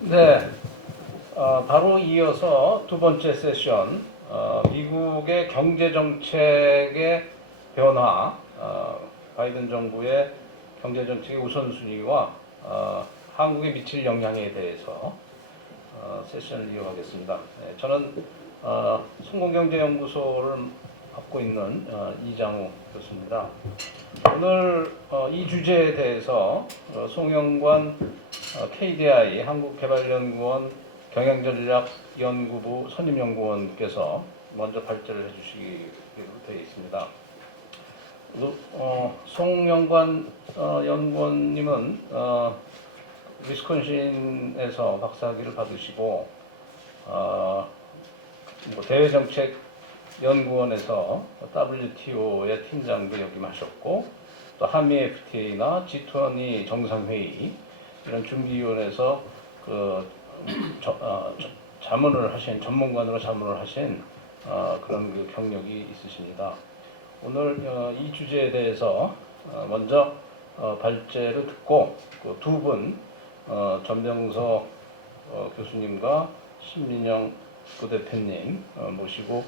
네, 바로 이어서 두 번째 세션, 미국의 경제 정책의 변화, 바이든 정부의 경제 정책의 우선순위와 한국에 미칠 영향에 대해서 세션을 이어가겠습니다. 네, 저는 성공경제연구소를 맡고 있는 이장우 교수입니다. 오늘 이 주제에 대해서 송영관 KDI 한국개발연구원 경영전략연구부 선임연구원께서 먼저 발제를 해주시기로 되어 있습니다. 송영관 연구원님은 위스콘신에서 박사학위를 받으시고 대외정책연구원에서 WTO의 팀장도 역임하셨고 또 한미 FTA나 G20 정상회의 이런 준비위원회에서 자문을 하신 전문관으로 자문을 하신 그런 그 경력이 있으십니다. 오늘 이 주제에 대해서 먼저 발제를 듣고 그 두 분 전병서 교수님과 신민영 부대표님 모시고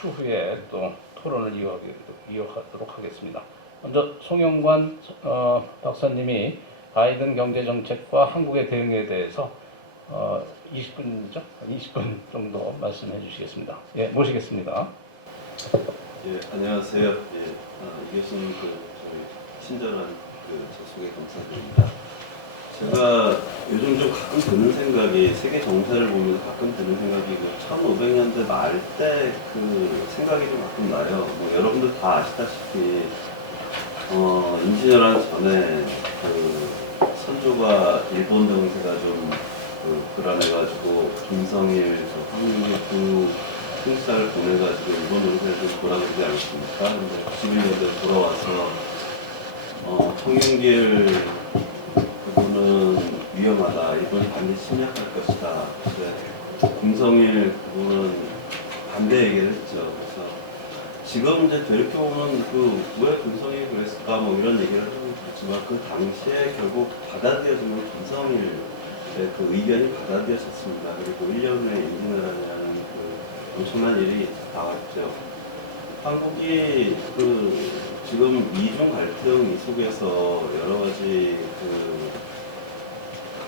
추후에 또 토론을 이어가도록 하겠습니다. 먼저 송영관 박사님이 바이든 경제정책과 한국의 대응에 대해서 20분이죠? 20분 정도 말씀해 주시겠습니다. 예, 모시겠습니다. 예, 안녕하세요. 예, 이 교수님 친절한 제 소개 감사드립니다. 제가 요즘 좀 가끔 드는 생각이 세계 정세를 보면서 가끔 드는 생각이 1500년대 말 때 생각이 좀 가끔 나요. 여러분들 다 아시다시피 임진왜란 전에 선조가 일본 정세가 좀 불안해가지고 김성일 한국 승사를 보내가지고 일본 정세를 좀 보라 그러지 않았습니까? 근데 91년도에 돌아와서 청윤길 그분은 위험하다. 일본이 반드시 침략할 것이다. 근데 김성일 그분은 반대 얘기를 했죠. 그래서 지금 이제 되돌이켜보면 왜 김성일이 그랬을까 이런 얘기를 하면 그렇지만 그 당시에 결국 받아들여지는 김성일의 의견이 받아들여졌습니다. 그리고 1년 후에 임진왜란이라는 엄청난 일이 나왔죠. 한국이 지금 이중 갈등 이 속에서 여러 가지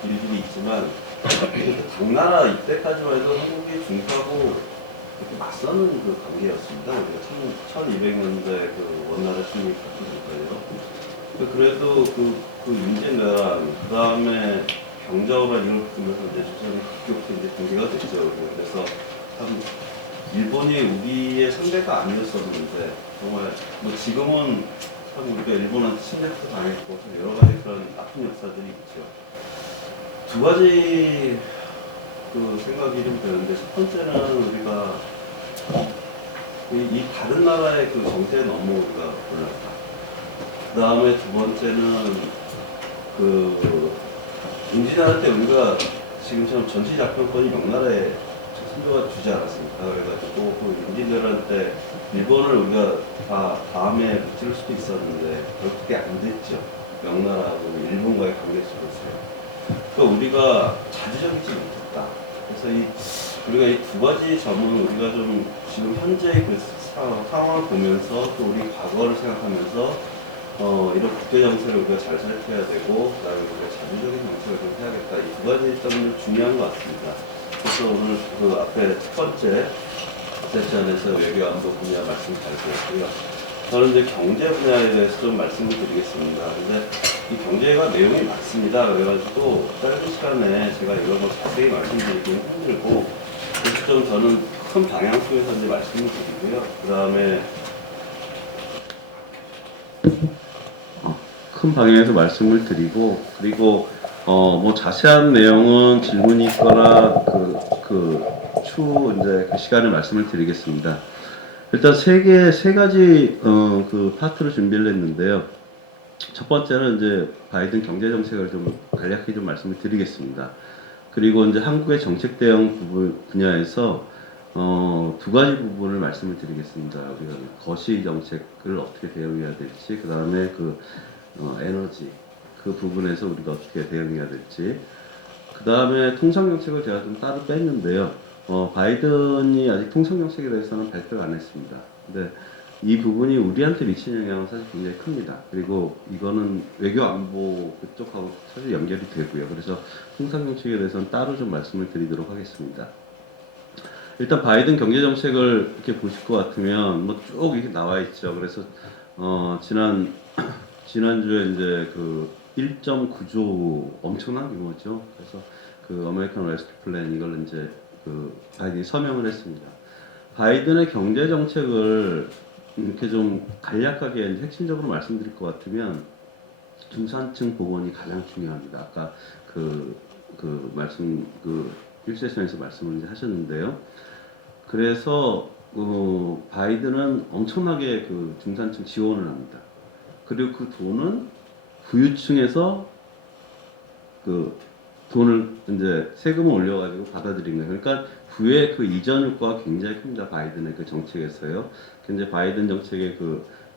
일들이 있지만 당나라 이때까지만 해도 한국이 중국하고 이렇게 맞서는 관계였습니다. 1200년대 원나라 침입 같은 거예요. 그래도 임진왜란 그 다음에 경자호가 이루어지면서 이제 조선이 급격히 이제 붕괴가 됐죠. 그래서 참 일본이 우리의 상대가 아니었었는데 정말 지금은 참 우리가 일본한테 침략도 당했고 여러 가지 그런 나쁜 역사들이 있죠. 두 가지 생각이 좀 드는데 첫 번째는 우리가 이 다른 나라의 정세에 너무 우리가 올랐다. 그 다음에 두 번째는 임진왜란 때 우리가 지금처럼 전시작전권이 명나라에 선조가 주지 않았습니까? 그래가지고 임진왜란 때 일본을 우리가 다음에 무찌를 수도 있었는데 그렇게 안 됐죠. 명나라하고 일본과의 관계 속에서요. 그러니까 우리가 자주적이지 못했다. 그래서 우리가 이 두 가지 점은 우리가 좀 지금 현재의 상황을 보면서 또 우리 과거를 생각하면서 이런 국제 정세를 우리가 잘 살펴야 되고 그다음에 우리가 자주적인 정책을 좀 해야겠다. 이 두 가지 점은 중요한 것 같습니다. 그래서 오늘 앞에 첫 번째 세션에서 외교안보 분야 말씀 잘 드렸고요. 저는 이제 경제 분야에 대해서 좀 말씀을 드리겠습니다. 근데 이 경제가 내용이 많습니다. 그래가지고 짧은 시간에 제가 이런 거 자세히 말씀드리기는 힘들고 그래서 좀 저는 큰 방향 속에서 이제 말씀을 드리고요. 그 다음에 큰 방향에서 말씀을 드리고 그리고 자세한 내용은 질문이 있거나 추후 이제 시간에 말씀을 드리겠습니다. 일단 세 가지 파트로 준비를 했는데요. 첫 번째는 이제 바이든 경제 정책을 좀 간략히 좀 말씀을 드리겠습니다. 그리고 이제 한국의 정책 대응 분야에서 두 가지 부분을 말씀을 드리겠습니다. 우리가 거시 정책을 어떻게 대응해야 될지, 그 다음에 에너지 그 부분에서 우리가 어떻게 대응해야 될지, 그 다음에 통상정책을 제가 좀 따로 뺐는데요. 바이든이 아직 통상정책에 대해서는 발표를 안 했습니다. 근데 이 부분이 우리한테 미치는 영향은 사실 굉장히 큽니다. 그리고 이거는 외교 안보 그쪽하고 사실 연결이 되고요. 그래서 통상정책에 대해서는 따로 좀 말씀을 드리도록 하겠습니다. 일단 바이든 경제정책을 이렇게 보실 것 같으면 뭐 쭉 이렇게 나와 있죠. 그래서 지난주에 이제 그 1.9조 엄청난 규모죠. 그래서 그 아메리칸 레스큐 플랜 이걸 이제 그 바이든이 서명을 했습니다. 바이든의 경제 정책을 이렇게 좀 간략하게 이제 핵심적으로 말씀드릴 것 같으면 중산층 복원이 가장 중요합니다. 아까 말씀 1세션에서 말씀을 이제 하셨는데요. 그래서 바이든은 엄청나게 그 중산층 지원을 합니다. 그리고 그 돈은 부유층에서 그 돈을 이제 세금을 올려가지고 받아들인 거예요. 그러니까 부의 그 이전 효과가 굉장히 큽니다. 바이든의 그 정책에서요. 근데 바이든 정책의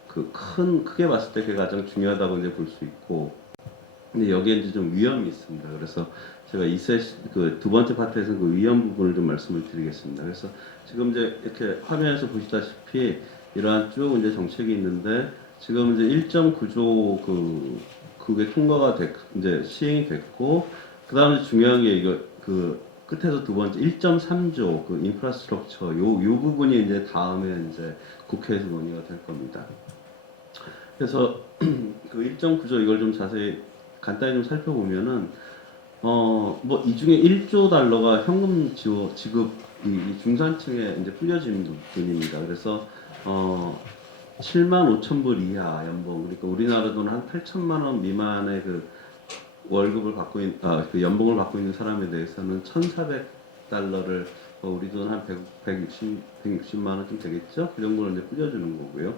크게 봤을 때 그게 가장 중요하다고 이제 볼 수 있고, 근데 여기에 이제 좀 위험이 있습니다. 그래서 제가 두 번째 파트에서 그 위험 부분을 좀 말씀을 드리겠습니다. 그래서 지금 이제 이렇게 화면에서 보시다시피 이러한 쭉 이제 정책이 있는데 지금 이제 1.9조 그게 통과가 이제 시행이 됐고, 그 다음에 중요한 게 이거 끝에서 두 번째 1.3조 그 인프라스트럭처 요 부분이 이제 다음에 이제 국회에서 논의가 될 겁니다. 그래서 그 1.9조 이걸 좀 자세히 간단히 좀 살펴보면은 뭐 이 중에 1조 달러가 현금 지급 이 중산층에 이제 뿌려진 돈입니다. 그래서 7만 5천 불 이하 연봉, 그러니까 우리나라 돈 한 8천만 원 미만의 그 월급을 받고 그 연봉을 받고 있는 사람에 대해서는 1,400달러를 우리 돈 한 160만 원쯤 되겠죠? 그 정도를 이제 뿌려주는 거고요.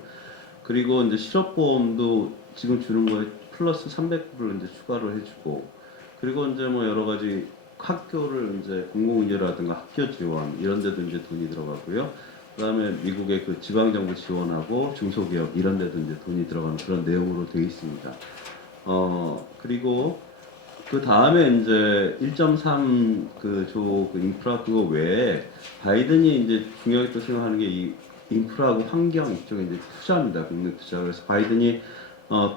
그리고 이제 실업보험도 지금 주는 거에 플러스 300불을 이제 추가로 해주고, 그리고 이제 뭐 여러 가지 학교를 이제 공공의료라든가 학교 지원 이런 데도 이제 돈이 들어가고요. 그다음에 미국의 그 지방 정부 지원하고 중소기업 이런 데도 이제 돈이 들어가는 그런 내용으로 되어 있습니다. 그리고 그 다음에 이제 1.3 조 인프라 그거 외에 바이든이 이제 중요하게 또 생각하는 게 이 인프라하고 환경 이쪽에 이제 투자입니다. 국내 투자. 그래서 바이든이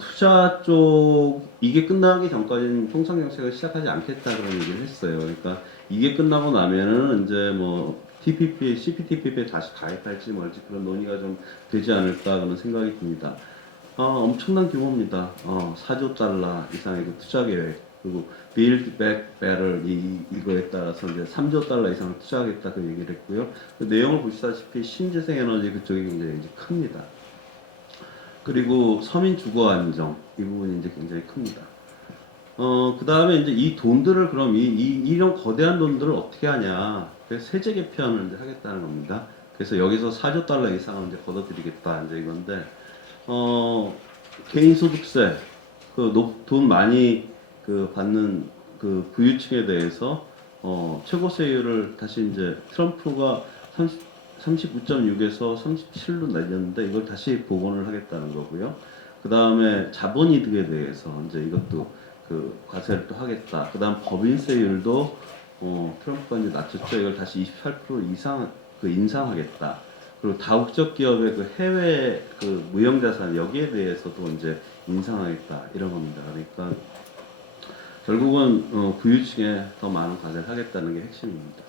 투자 쪽 이게 끝나기 전까지는 통상 정책을 시작하지 않겠다 그런 얘기를 했어요. 그러니까 이게 끝나고 나면은 이제 뭐 TPP, CPTPP에 다시 가입할지 뭘지 그런 논의가 좀 되지 않을까 그런 생각이 듭니다. 엄청난 규모입니다. 4조 달러 이상의 그 투자 계획, 그리고 Build Back Better 이거에 따라서 이제 3조 달러 이상을 투자하겠다 그 얘기를 했고요. 그 내용을 보시다시피 신재생 에너지 그쪽이 굉장히 이제 큽니다. 그리고 서민 주거 안정 이 부분이 이제 굉장히 큽니다. 그 다음에 이제 이 돈들을 그럼 이런 거대한 돈들을 어떻게 하냐? 그래서 세제 개편을 이제 하겠다는 겁니다. 그래서 여기서 4조 달러 이상을 이제 걷어들이겠다 이제 이건데, 개인 소득세 돈 많이 받는 그 부유층에 대해서 최고세율을 다시 이제 트럼프가 39.6에서 37로 날렸는데 이걸 다시 복원을 하겠다는 거고요. 그 다음에 자본이득에 대해서 이제 이것도 그 과세를 또 하겠다. 그 다음 법인세율도 트럼프가 이제 낮췄죠. 이걸 다시 28% 이상 인상하겠다. 그리고 다국적 기업의 그 해외 그 무형자산 여기에 대해서도 이제 인상하겠다 이런 겁니다. 그러니까 결국은 부유층에 더 많은 과세를 하겠다는 게 핵심입니다.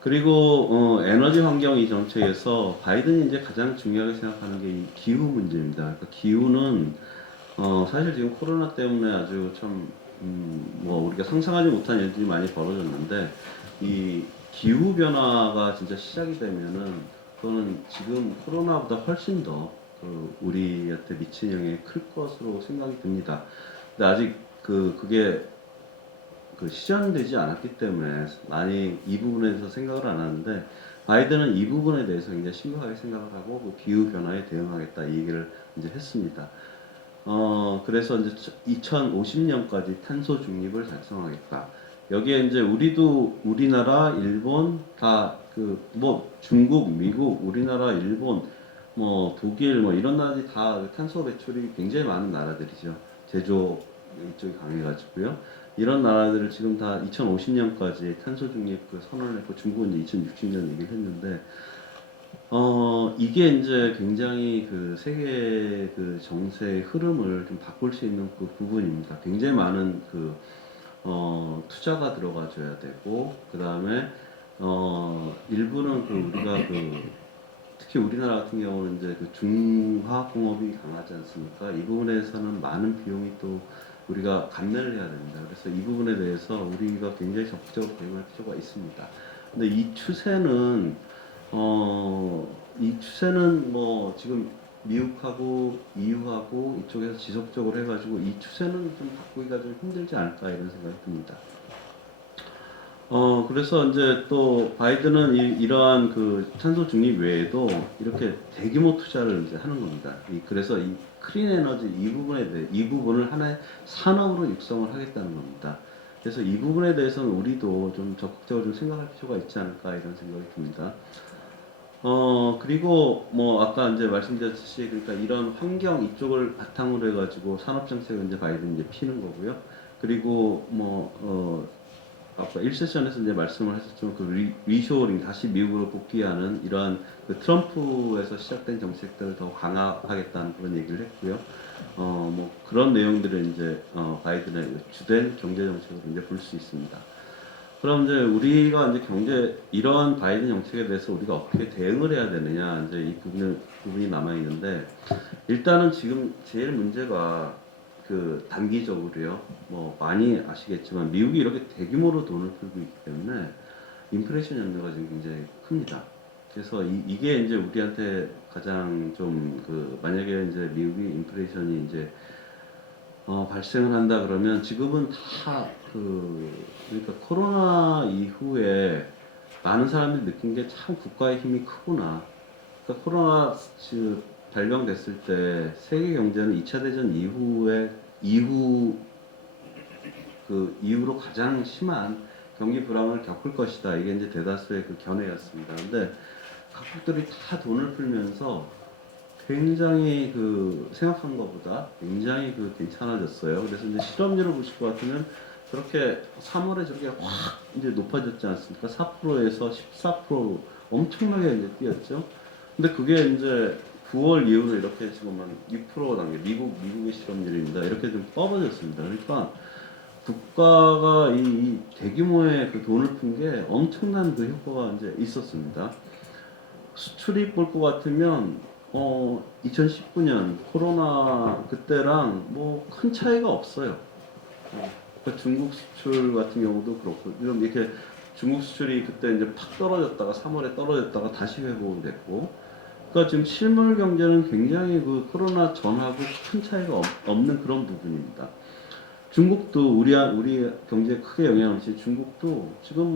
그리고 에너지 환경 이 정책에서 바이든이 이제 가장 중요하게 생각하는 게 이 기후 문제입니다. 그러니까 기후는 사실 지금 코로나 때문에 아주 참 뭐 우리가 상상하지 못한 일들이 많이 벌어졌는데 이 기후 변화가 진짜 시작이 되면은 그거는 지금 코로나보다 훨씬 더 우리한테 미친 영향이 클 것으로 생각이 듭니다. 근데 아직 그게 실현되지 않았기 때문에 많이 이 부분에 대해서 생각을 안 하는데, 바이든은 이 부분에 대해서 굉장히 심각하게 생각을 하고 그 기후 변화에 대응하겠다 이 얘기를 이제 했습니다. 그래서 이제 2050년까지 탄소 중립을 달성하겠다. 여기에 이제 우리나라, 일본 다 뭐 중국, 미국, 우리나라, 일본, 뭐 독일 뭐 이런 나라들이 다 탄소 배출이 굉장히 많은 나라들이죠. 제조 이쪽이 강해가지고요. 이런 나라들을 지금 다 2050년까지 탄소 중립 그 선언을 했고 중국은 이제 2060년 얘기를 했는데 이게 이제 굉장히 그 세계 그 정세의 흐름을 좀 바꿀 수 있는 그 부분입니다. 굉장히 많은 그 투자가 들어가줘야 되고 그 다음에 일부는 그 우리가 그 특히 우리나라 같은 경우는 이제 그 중화공업이 강하지 않습니까? 이 부분에서는 많은 비용이 또 우리가 감내를 해야 됩니다. 그래서 이 부분에 대해서 우리가 굉장히 적극적으로 대응할 필요가 있습니다. 근데 이 추세는 뭐 지금 미국하고 EU하고 이쪽에서 지속적으로 해가지고 이 추세는 좀 바꾸기가 좀 힘들지 않을까 이런 생각이 듭니다. 그래서 이제 또 바이든은 이러한 그 탄소 중립 외에도 이렇게 대규모 투자를 이제 하는 겁니다. 그래서 이 클린 에너지 이 부분을 하나의 산업으로 육성을 하겠다는 겁니다. 그래서 이 부분에 대해서는 우리도 좀 적극적으로 좀 생각할 필요가 있지 않을까 이런 생각이 듭니다. 그리고 뭐 아까 이제 말씀드렸듯이 그러니까 이런 환경 이쪽을 바탕으로 해가지고 산업 정책을 이제 바이든 이제 피는 거고요. 그리고 아까 1세션에서 이제 말씀을 하셨지만 그 리쇼어링 다시 미국으로 복귀하는 이러한 그 트럼프에서 시작된 정책들을 더 강화하겠다는 그런 얘기를 했고요. 뭐 그런 내용들을 이제 바이든의 주된 경제 정책으로 이제 볼 수 있습니다. 그럼 이제 우리가 이제 이러한 바이든 정책에 대해서 우리가 어떻게 대응을 해야 되느냐 이제 이 부분이 남아 있는데 일단은 지금 제일 문제가 그 단기적으로요. 뭐 많이 아시겠지만 미국이 이렇게 대규모로 돈을 풀고 있기 때문에 인플레이션 염려가 지금 굉장히 큽니다. 그래서 이게 이제 우리한테 가장 좀 그 만약에 이제 미국이 인플레이션이 이제 발생을 한다 그러면 지금은 다 그러니까 코로나 이후에 많은 사람들이 느낀 게 참 국가의 힘이 크구나. 그러니까 코로나 발병됐을 때 세계 경제는 2차 대전 이후로 가장 심한 경기 불황을 겪을 것이다. 이게 이제 대다수의 그 견해였습니다. 근데 각국들이 다 돈을 풀면서 굉장히 그 생각한 것보다 굉장히 그 괜찮아졌어요. 그래서 이제 실업률을 보실 것 같으면 저렇게 3월에 저렇게 확 이제 높아졌지 않습니까? 4%에서 14% 엄청나게 이제 뛰었죠. 근데 그게 이제 9월 이후로 이렇게 지금 한 6% 단계 미국의 실업률입니다. 이렇게 좀 뻗어졌습니다. 그러니까 국가가 이 대규모의 그 돈을 푼 게 엄청난 그 효과가 이제 있었습니다. 수출입 볼 것 같으면 2019년 코로나 그때랑 뭐 큰 차이가 없어요. 그러니까 중국 수출 같은 경우도 그렇고 이렇게 중국 수출이 그때 이제 팍 떨어졌다가 3월에 떨어졌다가 다시 회복이 됐고 그러니까 지금 실물 경제는 굉장히 그 코로나 전하고 큰 차이가 없는 그런 부분입니다. 중국도 우리 경제에 크게 영향을 미친 중국도 지금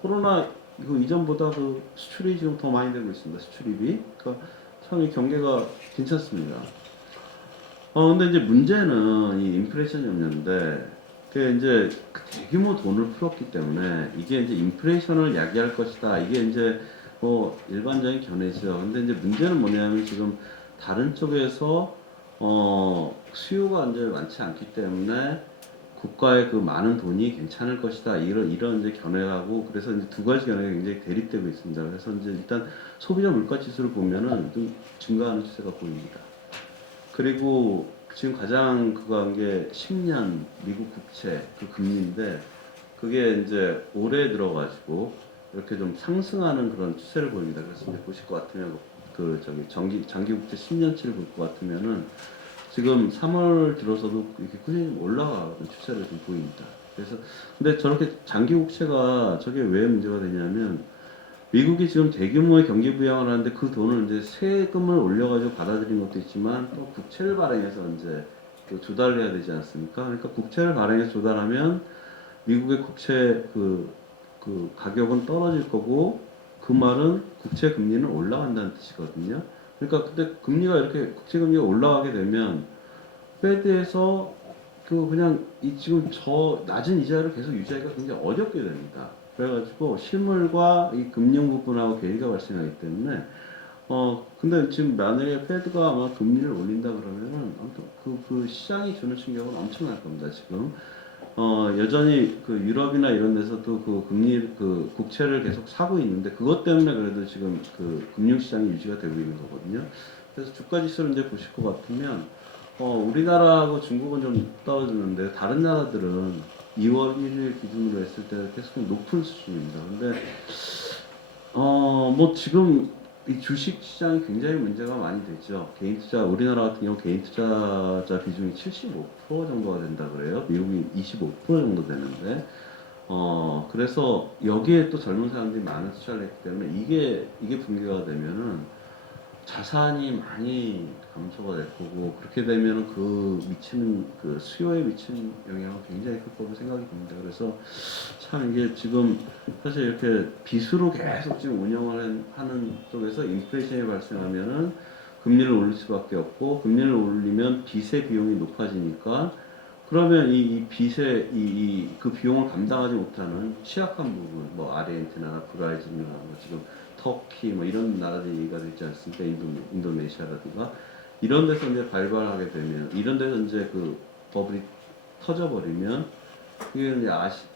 코로나 그 이전보다 그 수출이 지금 더 많이 되고 있습니다. 수출입이. 그러니까 참 이 경계가 괜찮습니다. 근데 이제 문제는 이 인플레이션 염려인데, 그 이제 대규모 돈을 풀었기 때문에 이게 이제 인플레이션을 야기할 것이다. 이게 이제 뭐 일반적인 견해죠. 근데 이제 문제는 뭐냐면 지금 다른 쪽에서 수요가 이제 많지 않기 때문에 국가의 그 많은 돈이 괜찮을 것이다. 이런 이제 견해하고 그래서 이제 두 가지 견해가 굉장히 대립되고 있습니다. 그래서 이제 일단 소비자 물가 지수를 보면은 좀 증가하는 추세가 보입니다. 그리고 지금 가장 그거 한 게 10년 미국 국채 그 금리인데 그게 이제 올해 들어가지고 이렇게 좀 상승하는 그런 추세를 보입니다. 그래서 이제 보실 것 같으면 장기 국채 10년치를 볼 것 같으면은 지금 3월 들어서도 이렇게 꾸준히 올라가는 추세를 좀 보입니다. 그래서 근데 저렇게 장기 국채가 저게 왜 문제가 되냐면 미국이 지금 대규모의 경기 부양을 하는데 그 돈을 이제 세금을 올려가지고 받아들인 것도 있지만 또 국채를 발행해서 이제 또 조달을 해야 되지 않습니까? 그러니까 국채를 발행해서 조달하면 미국의 국채 그 가격은 떨어질 거고 그 말은 국채 금리는 올라간다는 뜻이거든요. 그러니까 근데 금리가 이렇게 국채 금리가 올라가게 되면 페드에서 그냥 지금 저 낮은 이자를 계속 유지하기가 굉장히 어렵게 됩니다. 그래가지고 실물과 이 금융 부분하고 괴리가 발생하기 때문에 근데 지금 만약에 페드가 아마 금리를 올린다 그러면은 아무튼 그 시장이 주는 충격은 엄청날 겁니다. 지금 여전히 그 유럽이나 이런 데서도 그 금리 그 국채를 계속 사고 있는데 그것 때문에 그래도 지금 그 금융시장이 유지가 되고 있는 거거든요. 그래서 주가 지수를 이제 보실 것 같으면 우리나라하고 중국은 좀 떨어지는데 다른 나라들은 2월 1일 기준으로 했을 때 계속 높은 수준입니다. 근데 뭐 지금 이 주식 시장이 굉장히 문제가 많이 되죠. 개인 투자, 우리나라 같은 경우 개인 투자자 비중이 75% 정도가 된다 그래요. 미국이 25% 정도 되는데, 그래서 여기에 또 젊은 사람들이 많은 투자를 했기 때문에 이게 붕괴가 되면은 자산이 많이 감소가 될 거고 그렇게 되면 그 미치는 그 수요에 미치는 영향은 굉장히 클 거로 생각이 듭니다. 그래서 참 이게 지금 사실 이렇게 빚으로 계속 지금 운영을 하는 쪽에서 인플레이션이 발생하면은 금리를 올릴 수밖에 없고 금리를 올리면 빚의 비용이 높아지니까 그러면 이 빚의 그 비용을 감당하지 못하는 취약한 부분 뭐 아르헨티나나 브라질이나 뭐 지금 터키 뭐 이런 나라들이 얘기가 되지 않습니까? 인도네시아라든가 이런 데서 이제 발발하게 되면 이런 데서 이제 그 버블이 터져버리면 그게 이제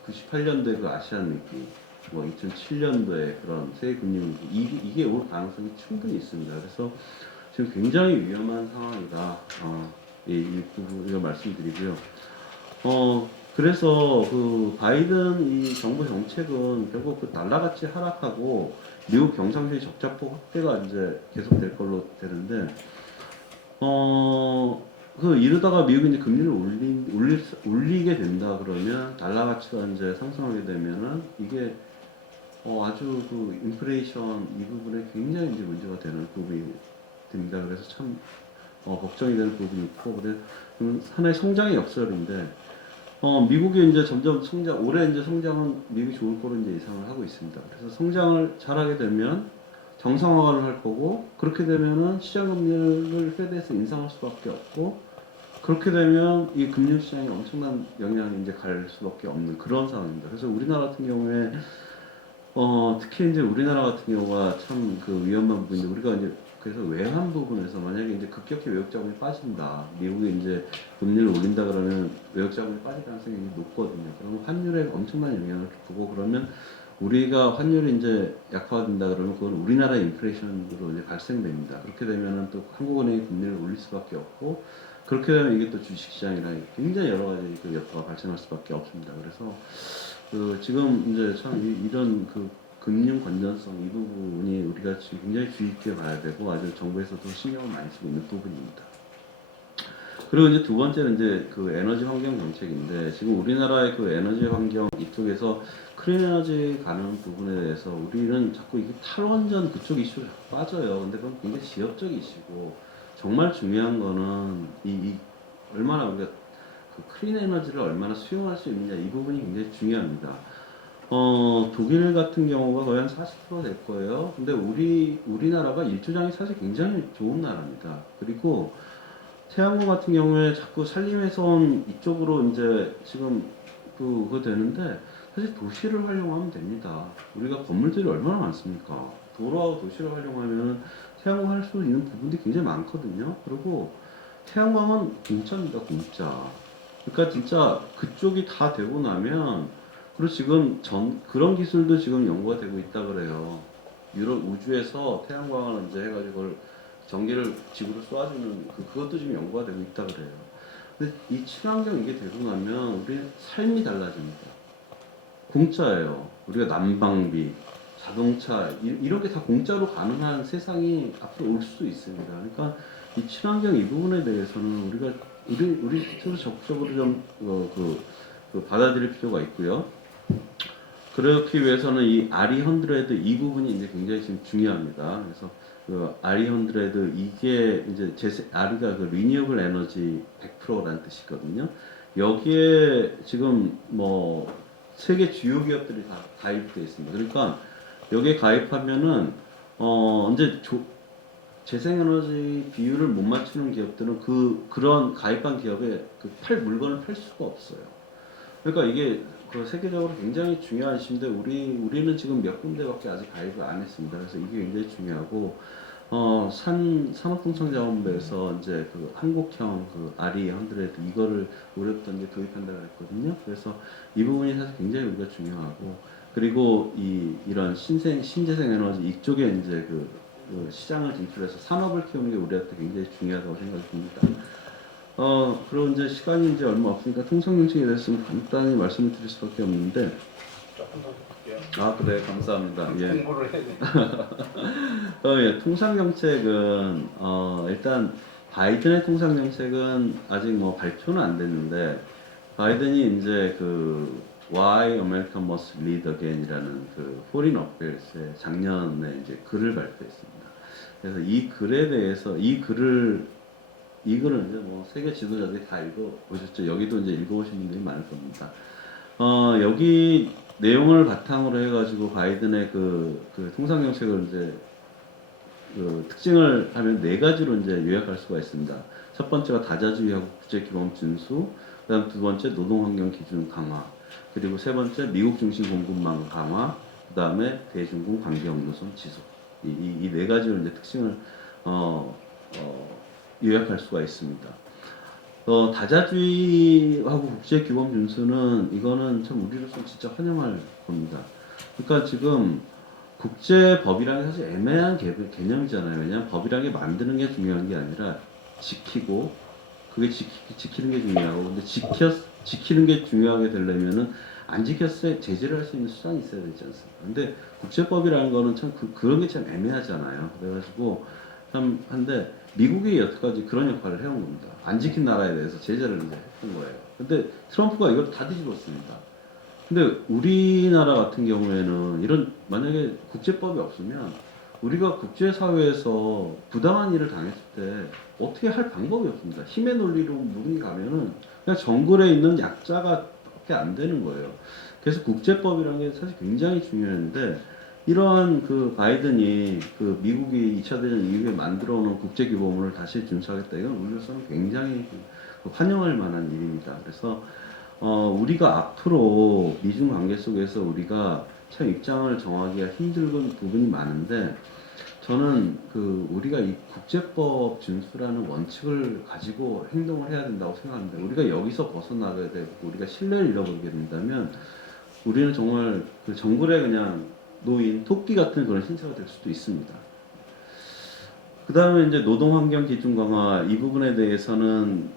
98년도에 그 아시안 위기 뭐 2007년도에 그런 세계 금융 위기 이게 올 가능성이 충분히 있습니다. 그래서 지금 굉장히 위험한 상황이다. 이 부분을 말씀드리고요. 그래서 그 바이든 이 정부 정책은 결국 그 달러같이 하락하고 미국 경상주의 적자폭 확대가 이제 계속될 걸로 되는데, 이러다가 미국이 이제 금리를 올리게 된다 그러면 달러 가치가 이제 상승하게 되면은 이게 아주 그 인플레이션 이 부분에 굉장히 이제 문제가 되는 부분이 됩니다. 그래서 참 걱정이 되는 부분이 있고, 그래 하나의 성장의 역설인데, 미국이 이제 점점 올해 이제 성장은 미국이 좋을 거로 이제 예상을 하고 있습니다. 그래서 성장을 잘하게 되면 정상화를 할 거고, 그렇게 되면은 시장금리를 페드에서 인상할 수밖에 없고, 그렇게 되면 이 금융시장에 엄청난 영향이 이제 갈 수밖에 없는 그런 상황입니다. 그래서 우리나라 같은 경우에 특히 이제 우리나라 같은 경우가 참 그 위험한 부분인데 우리가 이제 그래서 외환 부분에서 만약에 이제 급격히 외국 자본이 빠진다, 미국이 이제 금리를 올린다 그러면 외국 자본이 빠질 가능성이 높거든요. 그러면 환율에 엄청난 영향을 주고 그러면 우리가 환율이 이제 약화된다 그러면 그건 우리나라 인플레이션으로 이제 발생됩니다. 그렇게 되면은 또 한국은행이 금리를 올릴 수밖에 없고 그렇게 되면 이게 또 주식시장이랑 굉장히 여러 가지 그 여파가 발생할 수밖에 없습니다. 그래서 그 지금 이제 참 이런 그 금융 건전성 이 부분이 우리가 지금 굉장히 주의 깊게 봐야 되고 아주 정부에서도 신경을 많이 쓰고 있는 부분입니다. 그리고 이제 두 번째는 이제 그 에너지 환경 정책인데 지금 우리나라의 그 에너지 환경 이쪽에서 클린 에너지 가는 부분에 대해서 우리는 자꾸 이게 탈원전 그쪽 이슈로 자꾸 빠져요. 근데 그건 굉장히 지역적 이슈고 정말 중요한 거는 이 얼마나 우리가 그 클린 에너지를 얼마나 수용할 수 있느냐 이 부분이 굉장히 중요합니다. 독일 같은 경우가 거의 한 40%될 거예요. 근데 우리나라가 일조량이 사실 굉장히 좋은 나라입니다. 그리고 태양광 같은 경우에 자꾸 산림에선 이쪽으로 이제 지금 그거 되는데 사실 도시를 활용하면 됩니다. 우리가 건물들이 얼마나 많습니까? 도로하고 도시를 활용하면 태양광 할 수 있는 부분들이 굉장히 많거든요. 그리고 태양광은 공짜입니다, 공짜. 그러니까 진짜 그쪽이 다 되고 나면 그리고 지금 그런 기술도 지금 연구가 되고 있다 그래요. 유럽 우주에서 태양광을 이제 해가지고 그걸 전기를 지구로 쏘아주는 그것도 지금 연구가 되고 있다 그래요. 근데 이 친환경 이게 되고 나면 우리 삶이 달라집니다. 공짜예요. 우리가 난방비, 자동차 이런 게 다 공짜로 가능한 세상이 앞으로 올 수도 있습니다. 그러니까 이 친환경 이 부분에 대해서는 우리 스스로 적극적으로 좀 받아들일 필요가 있고요. 그렇기 위해서는 이 RE100 이 부분이 이제 굉장히 지금 중요합니다. 그래서 그 RE100 이게 이제 RE가 그 리뉴어블 에너지 100%라는 뜻이거든요. 여기에 지금 뭐 세계 주요 기업들이 다 가입되어 있습니다. 그러니까 여기에 가입하면은 이제 재생에너지 비율을 못 맞추는 기업들은 그런 가입한 기업에 물건을 팔 수가 없어요. 그러니까 이게 그 세계적으로 굉장히 중요한 이슈인데 우리는 지금 몇 군데밖에 아직 가입을 안 했습니다. 그래서 이게 굉장히 중요하고 산업통상자원부에서 이제 그 한국형 그 RE100 이거를 올해부터 이제 도입한다고 했거든요. 그래서 이 부분이 사실 굉장히 우리가 중요하고, 그리고 이런 신재생 에너지 이쪽에 이제 그 시장을 진출해서 산업을 키우는 게 우리한테 굉장히 중요하다고 생각이 듭니다. 그리고 이제 시간이 이제 얼마 없으니까 통상정책에 대해서 좀 간단히 말씀을 드릴 수밖에 없는데, 조금 더 볼게요. 아, 그래, 감사합니다. 예. 공부를 해야 돼. 예, 통상정책은 일단 바이든의 통상정책은 아직 뭐 발표는 안 됐는데, 바이든이 이제 그 Why America Must Lead Again이라는 그 Foreign Affairs에 작년에 이제 글을 발표했습니다. 그래서 이 글에 대해서 이글을 이제 뭐 세계 지도자들이 다 읽어보셨죠. 여기도 이제 읽어보신 분들이 많을 겁니다. 여기 내용을 바탕으로 해가지고 바이든의 그 통상정책을 이제 그 특징을 하면 네 가지로 이제 요약할 수가 있습니다. 첫 번째가 다자주의하고 국제기본 준수, 그다음 두 번째 노동환경 기준 강화, 그리고 세 번째 미국 중심 공급망 강화, 그다음에 대중국 관계 업무선 지속. 이 네 가지로 이제 특징을 요약할 수가 있습니다. 다자주의하고 국제규범 준수는 이거는 참 우리로서 진짜 환영할 겁니다. 그러니까 지금 국제법이라는 게 사실 애매한 개념이잖아요. 왜냐하면 법이라는 게 만드는 게 중요한 게 아니라 지키고 그게 지키는 게 중요하고, 근데 지키는 게 중요하게 되려면은 안 지켰을 때 제재를 할 수 있는 수단이 있어야 되지 않습니까? 근데 국제법이라는 거는 참 그런 게 참 애매하잖아요. 그래가지고 참 한데 미국이 여태까지 그런 역할을 해온 겁니다. 안 지킨 나라에 대해서 제재를 이제 했던 거예요. 근데 트럼프가 이걸 다 뒤집었습니다. 근데 우리나라 같은 경우에는 이런 만약에 국제법이 없으면 우리가 국제사회에서 부당한 일을 당했을 때 어떻게 할 방법이 없습니다. 힘의 논리로 물이 가면은 그냥 정글에 있는 약자가 밖에 안 되는 거예요. 그래서 국제법이라는 게 사실 굉장히 중요한데, 이러한 그 바이든이 그 미국이 2차 대전 이후에 만들어 놓은 국제규범을 다시 준수하겠다, 이건 우리로서는 굉장히 환영할 만한 일입니다. 그래서 우리가 앞으로 미중 관계 속에서 우리가 참 입장을 정하기가 힘든 부분이 많은데, 저는 그 우리가 이 국제법 준수라는 원칙을 가지고 행동을 해야 된다고 생각합니다. 우리가 여기서 벗어나가야 되고, 우리가 신뢰를 잃어버리게 된다면 우리는 정말 그 정글에 그냥 놓인 토끼 같은 그런 신체가 될 수도 있습니다. 그 다음에 이제 노동환경 기준 강화, 이 부분에 대해서는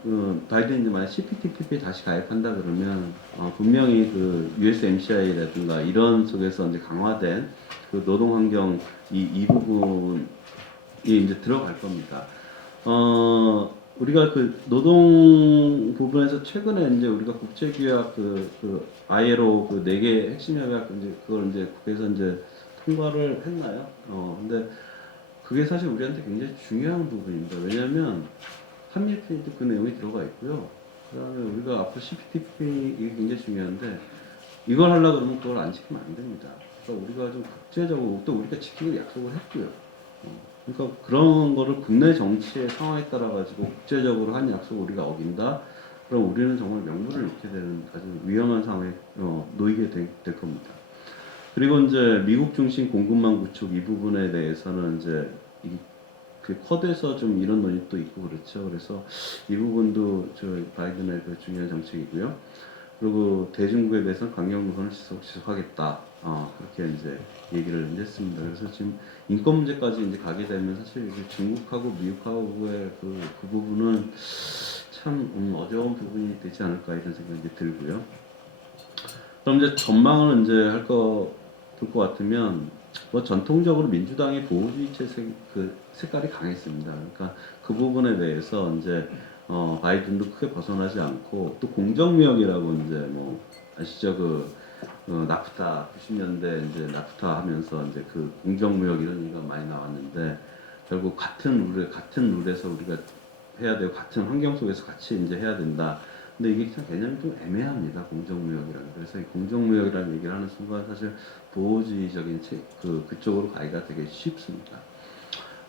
바이든이 만약 CPTPP에 다시 가입한다 그러면 분명히 그 USMCI라든가 이런 속에서 이제 강화된 그 노동환경 이 부분이 이제 들어갈 겁니다. 우리가 그 노동 부분에서 최근에 이제 우리가 국제규약 그 ILO 그 4개 핵심 협약 이제 그걸 이제 국회에서 이제 통과를 했나요? 근데 그게 사실 우리한테 굉장히 중요한 부분입니다. 왜냐하면 한미일편에도 그 내용이 들어가 있고요. 그다음에 우리가 앞으로 CPTP 이게 굉장히 중요한데, 이걸 하려고 그러면 그걸 안 지키면 안 됩니다. 그러니까 우리가 좀 국제적으로 또 우리가 지키기로 약속을 했고요. 그러니까 그런 거를 국내 정치의 상황에 따라 가지고 국제적으로 한 약속을 우리가 어긴다. 그럼 우리는 정말 명분을 잃게 되는 아주 위험한 상황에 놓이게 될 겁니다. 그리고 이제 미국 중심 공급망 구축 이 부분에 대해서는 이제 그 쿼드에서 좀 이런 논의도 있고 그렇죠. 그래서 이 부분도 저 바이든의 그 중요한 정책이고요. 그리고 대중국에 대해서는 강경 노선을 지속하겠다. 그렇게 이제 얘기를 이제 했습니다. 그래서 지금 인권 문제까지 이제 가게 되면 사실 이제 중국하고 미국하고의 그 부분은 참 어려운 부분이 되지 않을까 이런 생각이 이제 들고요. 그럼 이제 전망을 이제 볼 것 같으면 뭐 전통적으로 민주당의 보호주의체 그 색깔이 강했습니다. 그러니까 그 부분에 대해서 이제 바이든도 크게 벗어나지 않고, 또 공정무역이라고 이제 뭐 아시죠? 나프타 90년대 이제 나프타 하면서 이제 그 공정무역 이런 얘기가 많이 나왔는데, 결국 같은 룰에서 우리가 해야 되고 같은 환경 속에서 같이 이제 해야 된다. 근데 이게 참 개념이 좀 애매합니다. 공정무역이라는. 그래서 이 공정무역이라는 얘기를 하는 순간 사실 보호주의적인 그쪽으로 가기가 되게 쉽습니다.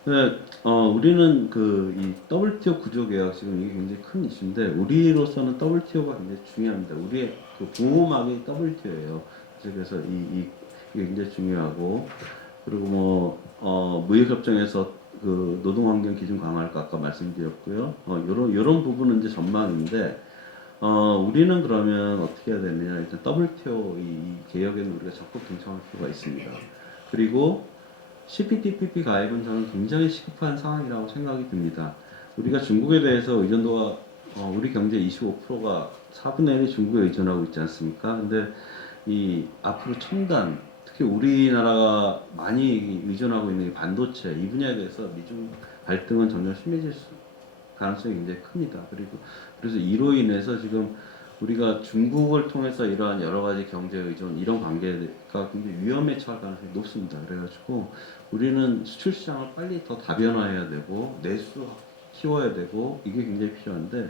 근데 우리는 이 WTO 구조 개혁 지금 이게 굉장히 큰 이슈인데, 우리로서는 WTO가 굉장히 중요합니다. 우리의 그 보호막이 WTO예요. 그래서 이게 굉장히 중요하고, 그리고 무역협정에서 그 노동환경 기준 강화할 거 아까 말씀드렸고요. 요런 부분은 이제 전망인데, 우리는 그러면 어떻게 해야 되느냐. 일단 WTO 이 개혁에는 우리가 적극 동참할 필요가 있습니다. 그리고 CPTPP 가입은 저는 굉장히 시급한 상황이라고 생각이 듭니다. 우리가 중국에 대해서 의존도가 우리 경제 25%가 4분의 1이 중국에 의존하고 있지 않습니까? 근데 이 앞으로 첨단, 특히 우리나라가 많이 의존하고 있는 이 반도체 이 분야에 대해서 미중 갈등은 점점 심해질 가능성이 굉장히 큽니다. 그래서 이로 인해서 지금 우리가 중국을 통해서 이러한 여러 가지 경제 의존 이런 관계가 굉장히 위험에 처할 가능성이 높습니다. 그래가지고 우리는 수출 시장을 빨리 더 다변화해야 되고 내수 키워야 되고 이게 굉장히 필요한데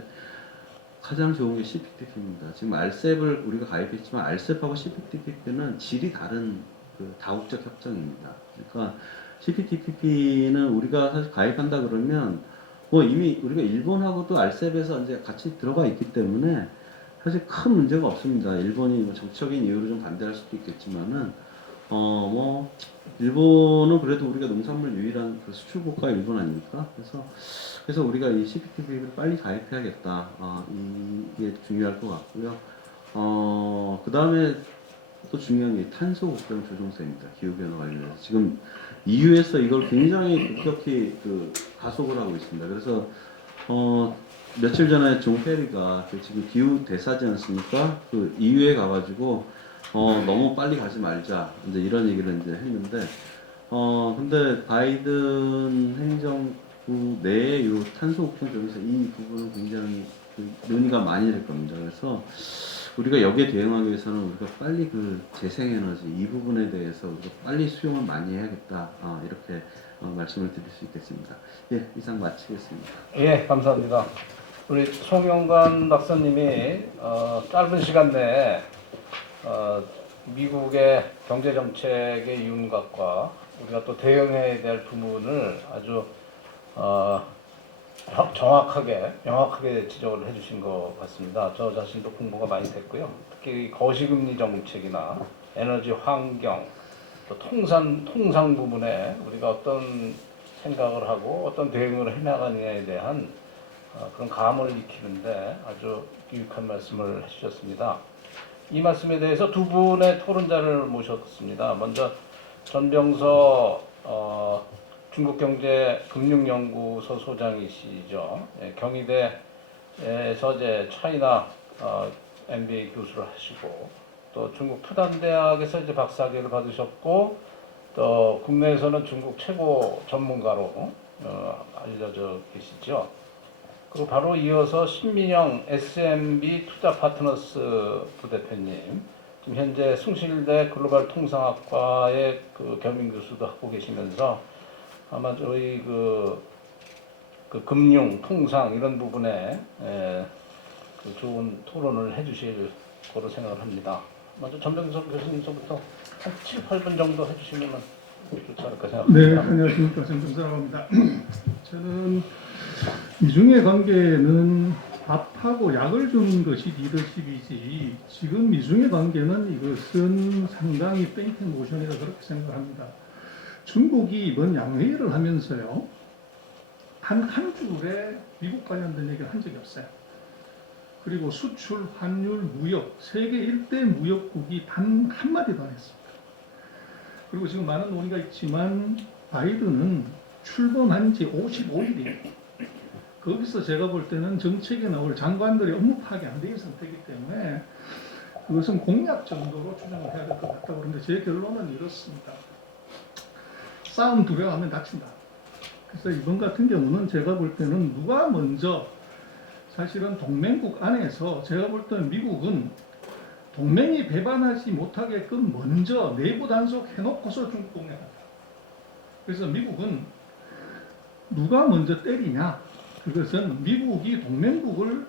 가장 좋은 게 CPTP입니다. 지금 RCEP을 우리가 가입했지만 RCEP하고 CPTP는 질이 다른 그 다국적 협정입니다. 그러니까 CPTP는 우리가 사실 가입한다 그러면 뭐 이미 우리가 일본하고도 RCEP에서 이제 같이 들어가 있기 때문에 사실 큰 문제가 없습니다. 일본이 뭐 정치적인 이유로 좀 반대할 수도 있겠지만은 뭐 일본은 그래도 우리가 농산물 유일한 그 수출 국가 일본 아닙니까? 그래서 우리가 이 CPTP를 빨리 가입해야겠다. 이게 중요할 것 같고요. 그 다음에 또 중요한 게 탄소 국경 조정세입니다. 기후변화 관련해서 지금 EU에서 이걸 굉장히 급격히 그 가속을 하고 있습니다. 그래서 며칠 전에 존 페리가 그 지금 기후 대사지 않습니까? 그 EU에 가가지고 너무 빨리 가지 말자 이제 이런 얘기를 이제 했는데 근데 바이든 행정부 내의 요 탄소 국경 조정세 이 부분은 굉장히 그 논의가 많이 될 겁니다. 그래서 우리가 여기에 대응하기 위해서는 우리가 빨리 그 재생에너지 이 부분에 대해서 우리가 빨리 수용을 많이 해야겠다. 이렇게 말씀을 드릴 수 있겠습니다. 예, 이상 마치겠습니다. 예, 감사합니다. 우리 송영관 박사님이 짧은 시간 내에 미국의 경제 정책의 윤곽과 우리가 또 대응해야 될 부분을 아주 명확하게 지적을 해주신 것 같습니다. 저 자신도 공부가 많이 됐고요. 특히 거시금리 정책이나 에너지 환경, 또 통상 부분에 우리가 어떤 생각을 하고 어떤 대응을 해나가느냐에 대한 그런 감을 익히는데 아주 유익한 말씀을 해주셨습니다. 이 말씀에 대해서 두 분의 토론자를 모셨습니다. 먼저 전병서 중국경제금융연구소 소장이시죠. 예, 경희대에서 이제 차이나 MBA 교수를 하시고 또 중국 푸단대학에서 이제 박사학위를 받으셨고 또 국내에서는 중국 최고 전문가로 알려져 계시죠. 그리고 바로 이어서 신민영 SMB 투자 파트너스 부대표님, 지금 현재 숭실대 글로벌 통상학과의 그 겸임 교수도 하고 계시면서 아마 저희 그 금융, 통상 이런 부분에 그 좋은 토론을 해주실 거로 생각을 합니다. 먼저 전병석 교수님서부터 한 7, 8분 정도 해주시면 좋지 않을까 생각합니다. 네, 안녕하십니까. 전병석이라고 합니다. 저는 미중의 관계는 밥하고 약을 주는 것이 리더십이지 지금 미중의 관계는 이것은 상당히 땡땡 모션이라 그렇게 생각합니다. 중국이 이번 양회의를 하면서요, 한 줄에 미국 관련된 얘기를 한 적이 없어요. 그리고 수출, 환율, 무역, 세계 1대 무역국이 단 한마디도 안 했습니다. 그리고 지금 많은 논의가 있지만 바이든은 출범한 지 55일이에요. 거기서 제가 볼 때는 정책에 나올 장관들이 업무 파악이 안 되는 상태이기 때문에 그것은 공약 정도로 추정을 해야 될 것 같다고 그러는데 제 결론은 이렇습니다. 싸움 두려워하면 다친다. 그래서 이번 같은 경우는 제가 볼 때는 누가 먼저 사실은 동맹국 안에서 제가 볼 때는 미국은 동맹이 배반하지 못하게끔 먼저 내부 단속해놓고서 중국 공략한다. 그래서 미국은 누가 먼저 때리냐? 그것은 미국이 동맹국을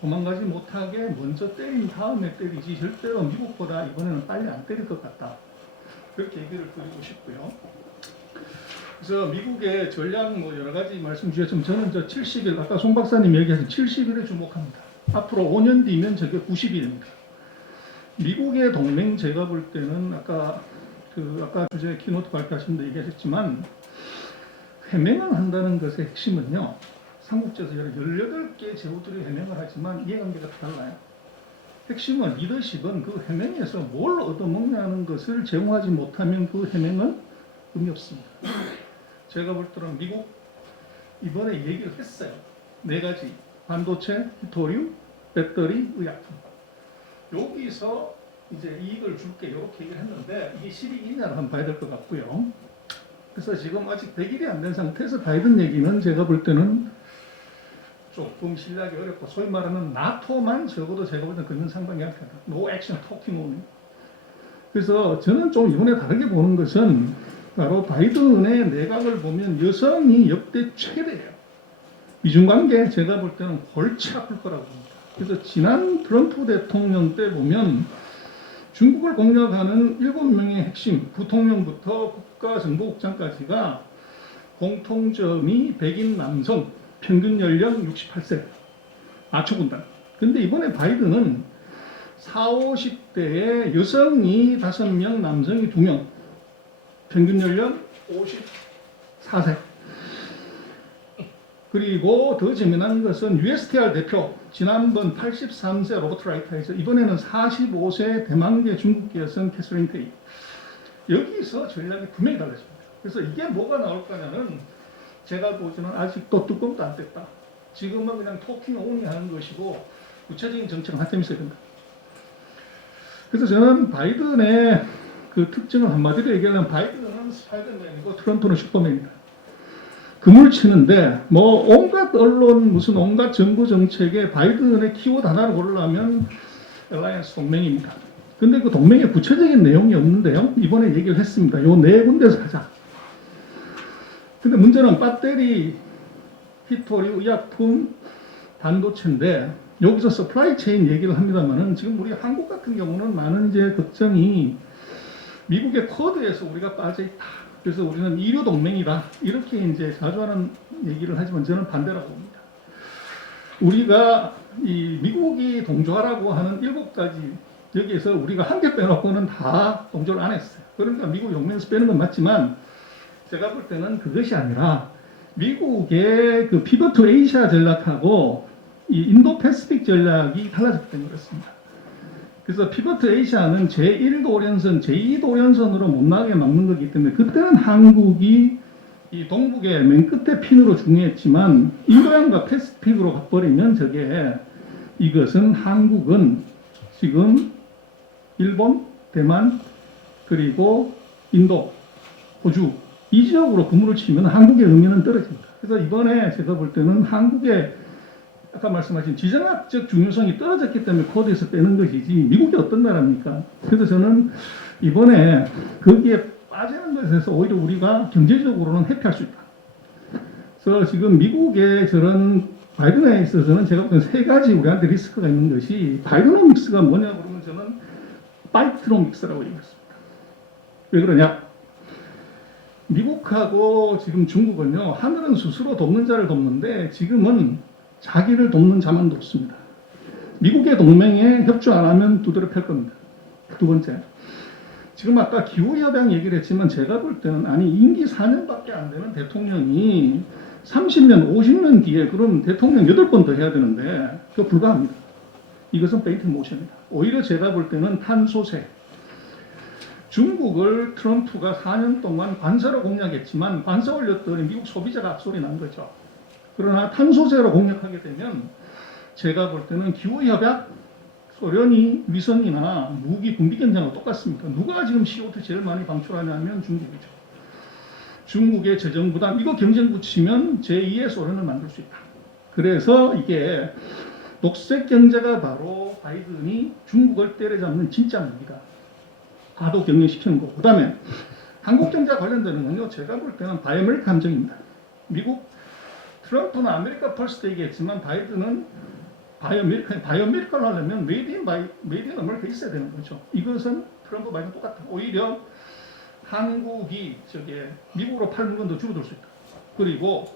도망가지 못하게 먼저 때린 다음에 때리지 절대로 미국보다 이번에는 빨리 안 때릴 것 같다. 그렇게 얘기를 드리고 싶고요. 그래서 미국의 전략 뭐 여러 가지 말씀 주셨지만 저는 저 70일 아까 송 박사님 얘기하신 70일에 주목합니다. 앞으로 5년 뒤면 저게 90일입니다. 미국의 동맹 제가 볼 때는 아까 주제 키노트 발표하신 데 얘기하셨지만 해명을 한다는 것의 핵심은요. 삼국지에서 18개 제후들이 해명을 하지만 이해관계가 다 달라요. 핵심은 리더십은 그 해명에서 뭘 얻어먹냐는 것을 제공하지 못하면 그 해명은 의미 없습니다. 제가 볼 때는 미국 이번에 얘기를 했어요. 4가지. 반도체, 히토류, 배터리, 의약품. 여기서 이제 이익을 줄게 이렇게 얘기를 했는데 이게 실이 있냐를 한번 봐야 될 것 같고요. 그래서 지금 아직 100일이 안 된 상태에서 바이든 얘기는 제가 볼 때는 조금 신뢰하기 어렵고 소위 말하는 나토만 적어도 제가 볼 때는 걷는 상당히 약하다. No action talking only. 그래서 저는 좀 이번에 다르게 보는 것은 바로 바이든의 내각을 보면 여성이 역대 최대예요. 이중관계 제가 볼 때는 골치 아플 거라고 봅니다. 그래서 지난 트럼프 대통령 때 보면 중국을 공략하는 7명의 핵심 부통령부터 국가정보국장까지가 공통점이 백인 남성, 평균 연령 68세, 맞춰본다. 근데 이번에 바이든은 40, 50대에 여성이 5명, 남성이 2명, 평균 연령 54세. 그리고 더 재미난 것은 USTR 대표, 지난번 83세 로버트 라이트에서 이번에는 45세 대만계 중국계 여성 캐서린 테이. 여기서 전략이 분명히 달라집니다. 그래서 이게 뭐가 나올 거냐는 제가 보기에는 아직도 뚜껑도 안 뗐다. 지금은 그냥 토킹 온이 하는 것이고 구체적인 정책은 한참 있어야 된다. 그래서 저는 바이든의 그 특징을 한마디로 얘기하면 바이든은 스파이더맨이고 트럼프는 슈퍼맨이다. 금을 치는데 뭐 온갖 언론 무슨 온갖 정부 정책에 바이든의 키워드 하나를 고르려면 알라이언스 동맹입니다. 근데 그 동맹에 구체적인 내용이 없는데요. 이번에 얘기를 했습니다. 요 4군데서 하자. 근데 문제는 배터리, 히토리, 의약품, 반도체인데 여기서 서플라이 체인 얘기를 합니다만은 지금 우리 한국 같은 경우는 많은 이제 걱정이 미국의 쿼드에서 우리가 빠져 있다. 그래서 우리는 이류 동맹이다. 이렇게 이제 자주 하는 얘기를 하지만 저는 반대라고 봅니다. 우리가 이 미국이 동조하라고 하는 7가지 여기에서 우리가 한 개 빼놓고는 다 동조를 안 했어요. 그러니까 미국 용면에서 빼는 건 맞지만 제가 볼 때는 그것이 아니라 미국의 그 피벗 투 에이시아 전략하고 이 인도 패시픽 전략이 달라졌기 때문에 그렇습니다. 그래서 피벗 투 에이시아는 제1도련선, 제2도련선으로 못 나가게 막는 거기 때문에 그때는 한국이 이 동북의 맨 끝에 핀으로 중요했지만 인도양과 패시픽으로 가버리면 저게 이것은 한국은 지금 일본, 대만, 그리고 인도, 호주 이 지역으로 그물을 치면 한국의 의미는 떨어집니다. 그래서 이번에 제가 볼 때는 한국의 아까 말씀하신 지정학적 중요성이 떨어졌기 때문에 코드에서 빼는 것이지 미국이 어떤 나라입니까? 그래서 저는 이번에 거기에 빠지는 것에서 오히려 우리가 경제적으로는 회피할 수 있다. 그래서 지금 미국의 저런 바이든에 있어서는 제가 볼 때는 3가지 우리한테 리스크가 있는 것이 바이드노믹스가 뭐냐 그러면 저는 파이트노믹스라고 얘기했습니다. 왜 그러냐? 미국하고 지금 중국은요, 하늘은 스스로 돕는 자를 돕는데 지금은 자기를 돕는 자만 돕습니다. 미국의 동맹에 협조 안 하면 두드려 팰 겁니다. 2번째. 지금 아까 기후협약 얘기를 했지만 제가 볼 때는 아니 임기 4년밖에 안 되는 대통령이 30년, 50년 뒤에 그럼 대통령 8번 더 해야 되는데 그거 불가합니다. 이것은 페이트 모션입니다. 오히려 제가 볼 때는 탄소세. 중국을 트럼프가 4년 동안 관세로 공략했지만 관세 올렸더니 미국 소비자가 앞소리 난 거죠. 그러나 탄소세로 공략하게 되면 제가 볼 때는 기후협약 소련이 위성이나 무기 군비 견제하고 똑같습니다. 누가 지금 CO2 제일 많이 방출하냐면 중국이죠. 중국의 재정 부담 이거 경쟁 붙이면 제2의 소련을 만들 수 있다. 그래서 이게 녹색 경제가 바로 바이든이 중국을 때려잡는 진짜 무기다. 과도 경영시키는 거고. 그 다음에 한국 경제 관련되는 건요. 제가 볼 때는 바이어메리카 함정입니다. 미국 트럼프는 아메리카 퍼스트 얘기했지만 바이든은 바이어메리카를 하려면 메이드 인 아메리카 있어야 되는 거죠. 이것은 트럼프 바이든 똑같아. 오히려 한국이 미국으로 파는 물건도 줄어들 수 있다. 그리고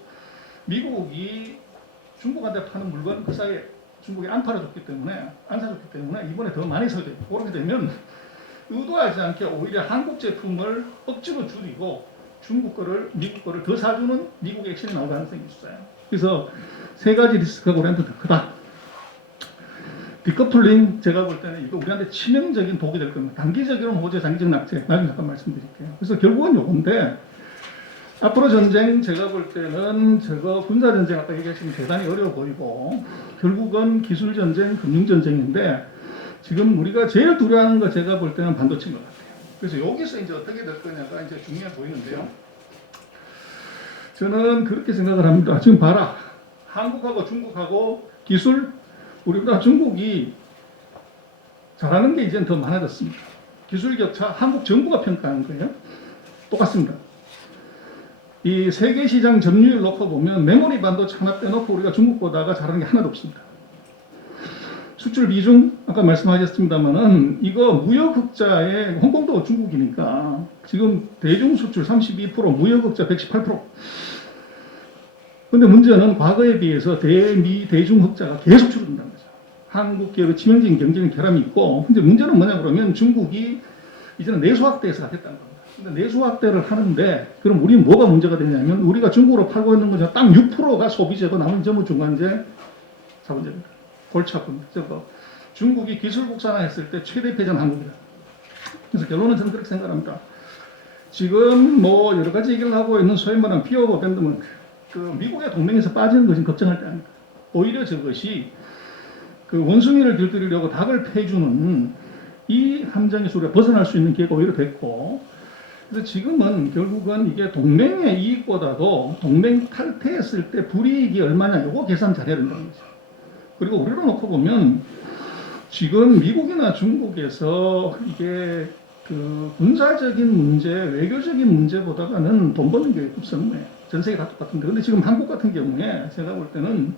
미국이 중국한테 파는 물건 그 사이에 중국이 안 팔아줬기 때문에 안 사줬기 때문에 이번에 더 많이 사야 돼요. 그렇게 되면 의도하지 않게 오히려 한국 제품을 억지로 줄이고 중국 거를 미국 거를 더 사주는 미국 액션이 나올 가능성이 있어요. 그래서 세 가지 리스크가 우리한테 더 크다. 디커플링 제가 볼 때는 이거 우리한테 치명적인 독이 될 겁니다. 단기적으로는 호재, 장기적 낙제. 나중에 잠깐 말씀드릴게요. 그래서 결국은 요건데 앞으로 전쟁 제가 볼 때는 저거 군사 전쟁 아까 얘기하신 대단히 어려워 보이고 결국은 기술 전쟁, 금융 전쟁인데 지금 우리가 제일 두려워하는 거 제가 볼 때는 반도체인 것 같아요. 그래서 여기서 이제 어떻게 될 거냐가 이제 중요해 보이는데요. 저는 그렇게 생각을 합니다. 지금 봐라. 한국하고 중국하고 기술 우리보다 중국이 잘하는 게 이제는 더 많아졌습니다. 기술 격차 한국 정부가 평가하는 거예요. 똑같습니다. 이 세계 시장 점유율 놓고 보면 메모리 반도체 하나 빼놓고 우리가 중국보다가 잘하는 게 하나도 없습니다. 수출 비중 아까 말씀하셨습니다만은 이거 무역 흑자에 홍콩도 중국이니까 지금 대중 수출 32% 무역 흑자 118%. 근데 문제는 과거에 비해서 대미 대중 흑자가 계속 줄어든다는 거죠. 한국 기업의 치명적인 경쟁력 결함이 있고 근데 문제는 뭐냐 그러면 중국이 이제는 내수 확대해서 하겠다는 겁니다. 근데 내수 확대를 하는데 그럼 우리는 뭐가 문제가 되냐면 우리가 중국으로 팔고 있는 거죠. 딱 6%가 소비재고 나머지 전부 중간재 자본재입니다. 골치 아픕니다. 저거 중국이 기술 국산화했을 때 최대 패전 한국이다. 그래서 결론은 저는 그렇게 생각합니다. 지금 뭐 여러 가지 얘기를 하고 있는 소위 말하는 피어 오브 밴드먼트 그 미국의 동맹에서 빠지는 것은 걱정할 때 아닙니다. 오히려 저것이 그 원숭이를 길들이려고 닭을 패주는 이 함정에서 우리가 벗어날 수 있는 기회가 오히려 됐고 그래서 지금은 결국은 이게 동맹의 이익보다도 동맹 탈퇴했을 때 불이익이 얼마냐 이거 계산 잘해야 된다는 거죠. 그리고 우리로 놓고 보면 지금 미국이나 중국에서 이게 그 군사적인 문제, 외교적인 문제보다는 돈 버는 게 급선무예요. 전 세계 다 똑같은데. 근데 지금 한국 같은 경우에 제가 볼 때는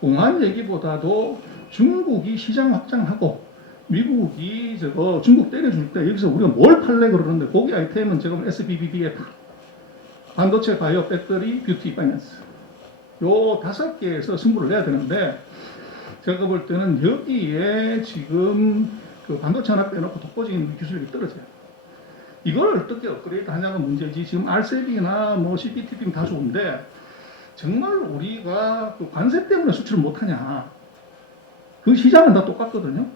공안 얘기보다도 중국이 시장 확장하고 미국이 저거 중국 때려줄 때 여기서 우리가 뭘 팔래 그러는데 거기 아이템은 지금 SBBBF 반도체, 바이오, 배터리, 뷰티, 파이낸스 요 5개에서 승부를 내야 되는데 제가 볼 때는 여기에 지금 그 반도체 하나 빼놓고 독보적인 기술력이 떨어져요. 이걸 어떻게 업그레이드 하냐가 문제지. 지금 RCB나 뭐 CPTP는 다 좋은데 정말 우리가 그 관세 때문에 수출을 못하냐. 그 시장은 다 똑같거든요.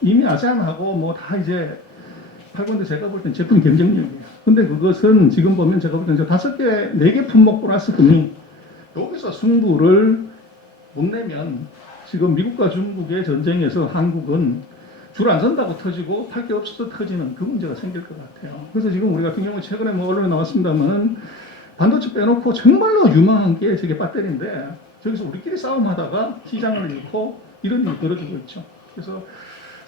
이미 아세안하고 뭐 다 이제 팔고 있는데 제가 볼 땐 제품 경쟁력이에요. 근데 그것은 지금 보면 제가 볼 때는 5개, 4개 품목 플러스 금리 여기서 승부를 못 내면 지금 미국과 중국의 전쟁에서 한국은 줄 안 선다고 터지고 팔 게 없어서 터지는 그 문제가 생길 것 같아요. 그래서 지금 우리 같은 경우 최근에 뭐 언론에 나왔습니다만은 반도체 빼놓고 정말로 유망한 게 저게 배터리인데 저기서 우리끼리 싸움하다가 시장을 잃고 이런 일이 벌어지고 있죠. 그래서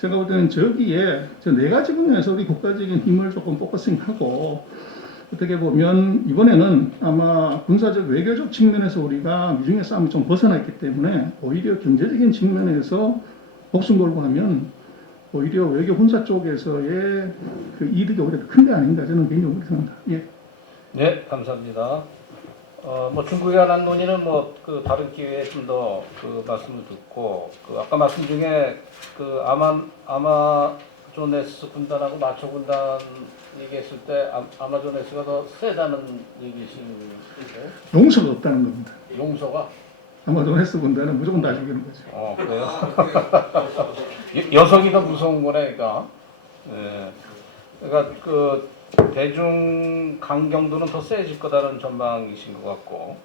제가 볼 때는 저기에 저 4가지 분야에서 우리 국가적인 힘을 조금 포커싱하고 어떻게 보면 이번에는 아마 군사적 외교적 측면에서 우리가 미중의 싸움이 좀 벗어나 있기 때문에 오히려 경제적인 측면에서 목숨 걸고 하면 오히려 외교 군사 쪽에서의 그 이득이 오히려 큰 게 아닌가 저는 개인적으로 그렇게 생각합니다. 예. 네, 감사합니다. 뭐 중국에 관한 논의는 뭐 그 다른 기회에 좀 더 그 말씀을 듣고 그 아까 말씀 중에 그 아마존에스 군단하고 마초 군단 얘기했을 때 아마존에스가 더 세다는 얘기이신가요? 용서가 없다는 겁니다. 용서가? 아마존에스 군단은 무조건 다 죽이는 거죠. 그래요? 여성이 더 무서운 거네, 그러니까. 예. 그러니까 그 대중 강경도는 더 세질 거다라는 전망이신 것 같고,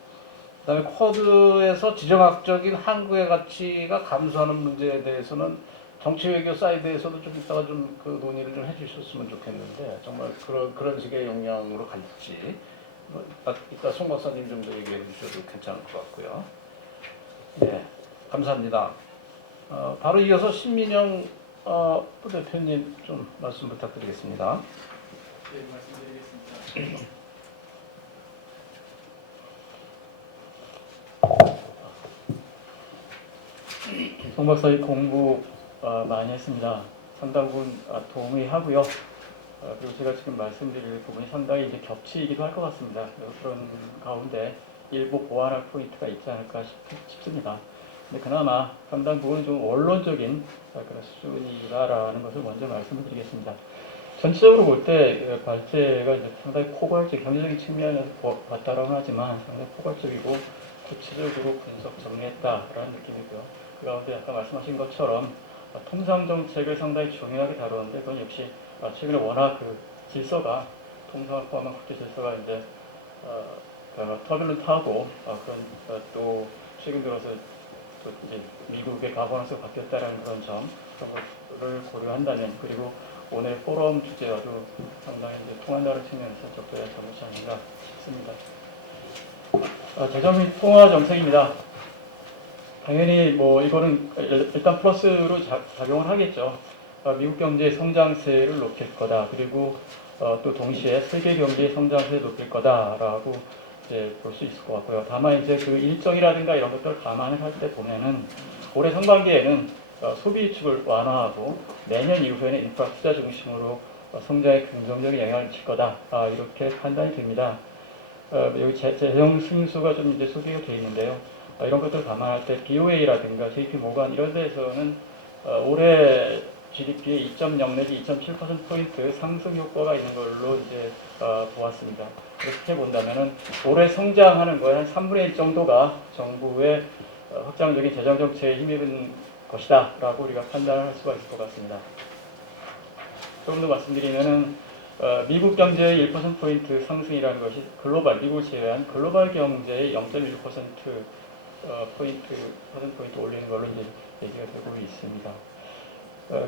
그다음에 쿼드에서 지정학적인 한국의 가치가 감소하는 문제에 대해서는 정치 외교 사이드에서도 좀 이따가 좀 그 논의를 좀 해주셨으면 좋겠는데 정말 그런 식의 영향으로 갈지 이따 송 박사님 좀 더 얘기해 주셔도 괜찮을 것 같고요. 네, 감사합니다. 바로 이어서 신민영 부대표님 좀 말씀 부탁드리겠습니다. 네, 말씀드리겠습니다. 송 박사님 공부 많이 했습니다. 상당 부분 동의하고요. 그리고 제가 지금 말씀드릴 부분이 상당히 이제 겹치기도 할 것 같습니다. 그런 가운데 일부 보완할 포인트가 있지 않을까 싶습니다. 근데 그나마 상당 부분 좀 원론적인 그런 수준이다라는 것을 먼저 말씀을 드리겠습니다. 전체적으로 볼 때 발제가 이제 상당히 포괄적, 경제적인 측면에서 봤다라고 하지만 상당히 포괄적이고 구체적으로 분석 정리했다라는 느낌이고요. 그 가운데 아까 말씀하신 것처럼 통상 정책을 상당히 중요하게 다루는데 그건 역시 최근에 워낙 그 질서가 통상을 포함한 국제 질서가 이제 터뷸런트하고 그런 또 최근 들어서 또 이제 미국의 가버넌스가 바뀌었다는 그런 점 그런 것을 고려한다면 그리고 오늘 포럼 주제와도 상당히 이제 통한다는 측면에서 적절한 점이지 아닌가 싶습니다. 재정 및 통화 정책입니다. 당연히 뭐 이거는 일단 플러스로 작용을 하겠죠. 미국 경제의 성장세를 높일 거다. 그리고 또 동시에 세계 경제의 성장세를 높일 거다라고 이제 볼 수 있을 것 같고요. 다만 이제 그 일정이라든가 이런 것들을 감안을 할 때 보면은 올해 상반기에는 소비 위축을 완화하고 내년 이후에는 인프라 투자 중심으로 성장에 긍정적인 영향을 미칠 거다. 이렇게 판단이 됩니다. 여기 재정 승수가 좀 이제 소개가 되어 있는데요. 이런 것들을 감안할 때 BOA라든가 JP 모건 이런 데에서는 올해 GDP의 2.0 내지 2.7%포인트 상승 효과가 있는 걸로 이제 보았습니다. 그렇게 본다면은 올해 성장하는 거에 한 3분의 1 정도가 정부의 확장적인 재정 정책에 힘입은 것이다라고 우리가 판단을 할 수가 있을 것 같습니다. 조금 더 말씀드리면은 미국 경제의 1%포인트 상승이라는 것이 글로벌, 미국을 제외한 글로벌 경제의 0.1% 퍼센트포인트 올리는 걸로 이제 얘기가 되고 있습니다.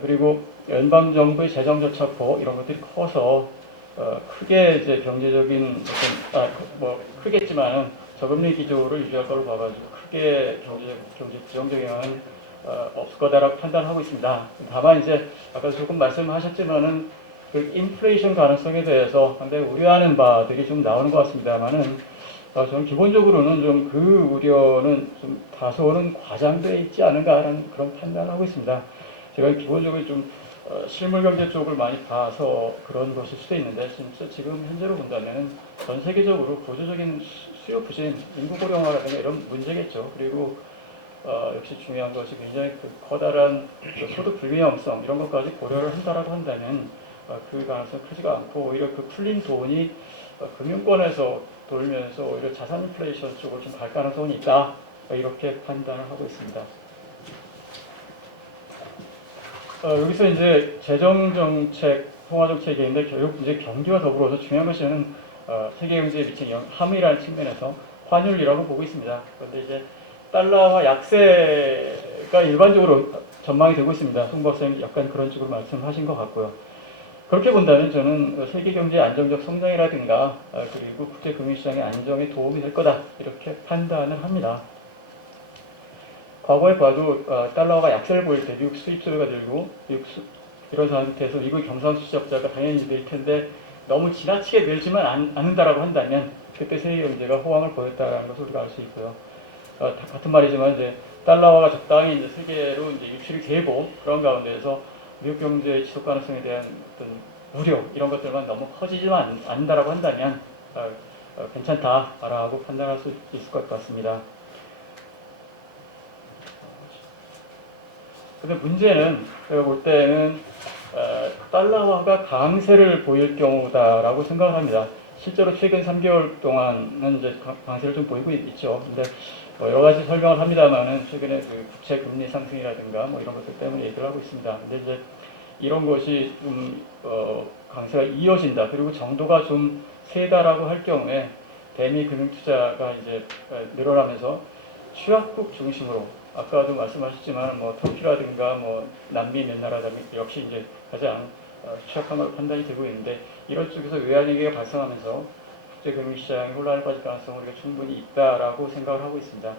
그리고 연방정부의 재정저착포 이런 것들이 커서 크게 이제 경제적인 뭐 크겠지만은 저금리 기조를 유지할 걸로 봐가지고 크게 경제 부정적 영향은 없을 거다라고 판단하고 있습니다. 다만 이제 아까 조금 말씀하셨지만은 그 인플레이션 가능성에 대해서 상당히 우려하는 바들이 좀 나오는 것 같습니다만은 저는 기본적으로는 좀 그 우려는 좀 다소는 과장되어 있지 않은가라는 그런 판단을 하고 있습니다. 제가 기본적으로 좀 실물 경제 쪽을 많이 봐서 그런 것일 수도 있는데 진짜 지금 현재로 본다면 전 세계적으로 구조적인 수요 부진, 인구 고령화라든가 이런 문제겠죠. 그리고 역시 중요한 것이 굉장히 그 커다란 그 소득 불균형성 이런 것까지 고려를 한다라고 한다면 그 가능성이 크지가 않고 오히려 그 풀린 돈이 금융권에서 돌면서 오히려 자산 인플레이션 쪽으로 좀 갈 가능성이 있다 이렇게 판단을 하고 있습니다. 여기서 이제 재정 정책, 통화 정책인데 결국 이제 경기와 더불어서 중요한 것은 세계 경제에 미친 함의라는 측면에서 환율이라고 보고 있습니다. 그런데 이제 달러와 약세가 일반적으로 전망이 되고 있습니다. 송 박사님 약간 그런 식으로 말씀하신 것 같고요. 그렇게 본다면 저는 세계 경제의 안정적 성장이라든가 그리고 국제 금융시장의 안정에 도움이 될 거다 이렇게 판단을 합니다. 과거에 봐도 달러가 약세를 보일 때 미국 수입자가 늘고 이런 상태에서 미국 경상수지적자가 당연히 늘 텐데 너무 지나치게 늘지만 않는다라고 한다면 그때 세계 경제가 호황을 보였다라는 것을 우리가 알 수 있고요. 같은 말이지만 이제 달러화가 적당히 이제 세계로 이제 유출이 되고 그런 가운데에서 미국 경제의 지속 가능성에 대한 어떤 우려 이런 것들만 너무 커지지만 않는다라고 한다면 괜찮다라고 판단할 수 있을 것 같습니다. 근데 문제는 제가 볼 때는 달러화가 강세를 보일 경우다라고 생각을 합니다. 실제로 최근 3개월 동안은 이제 강세를 좀 보이고 있죠. 근데 여러 가지 설명을 합니다만은 최근에 그 국채 금리 상승이라든가 뭐 이런 것들 때문에 얘기를 하고 있습니다. 근데 이제 이런 것이 좀 강세가 이어진다. 그리고 정도가 좀 세다라고 할 경우에 대미 금융 투자가 이제 늘어나면서 취약국 중심으로 아까도 말씀하셨지만 뭐 터키라든가 뭐 남미 몇 나라라든가 역시 이제 가장 취약한 걸 판단이 되고 있는데 이런 쪽에서 외환위기가 발생하면서 국제금융시장이 혼란을 빠질 가능성은 우리가 충분히 있다라고 생각을 하고 있습니다.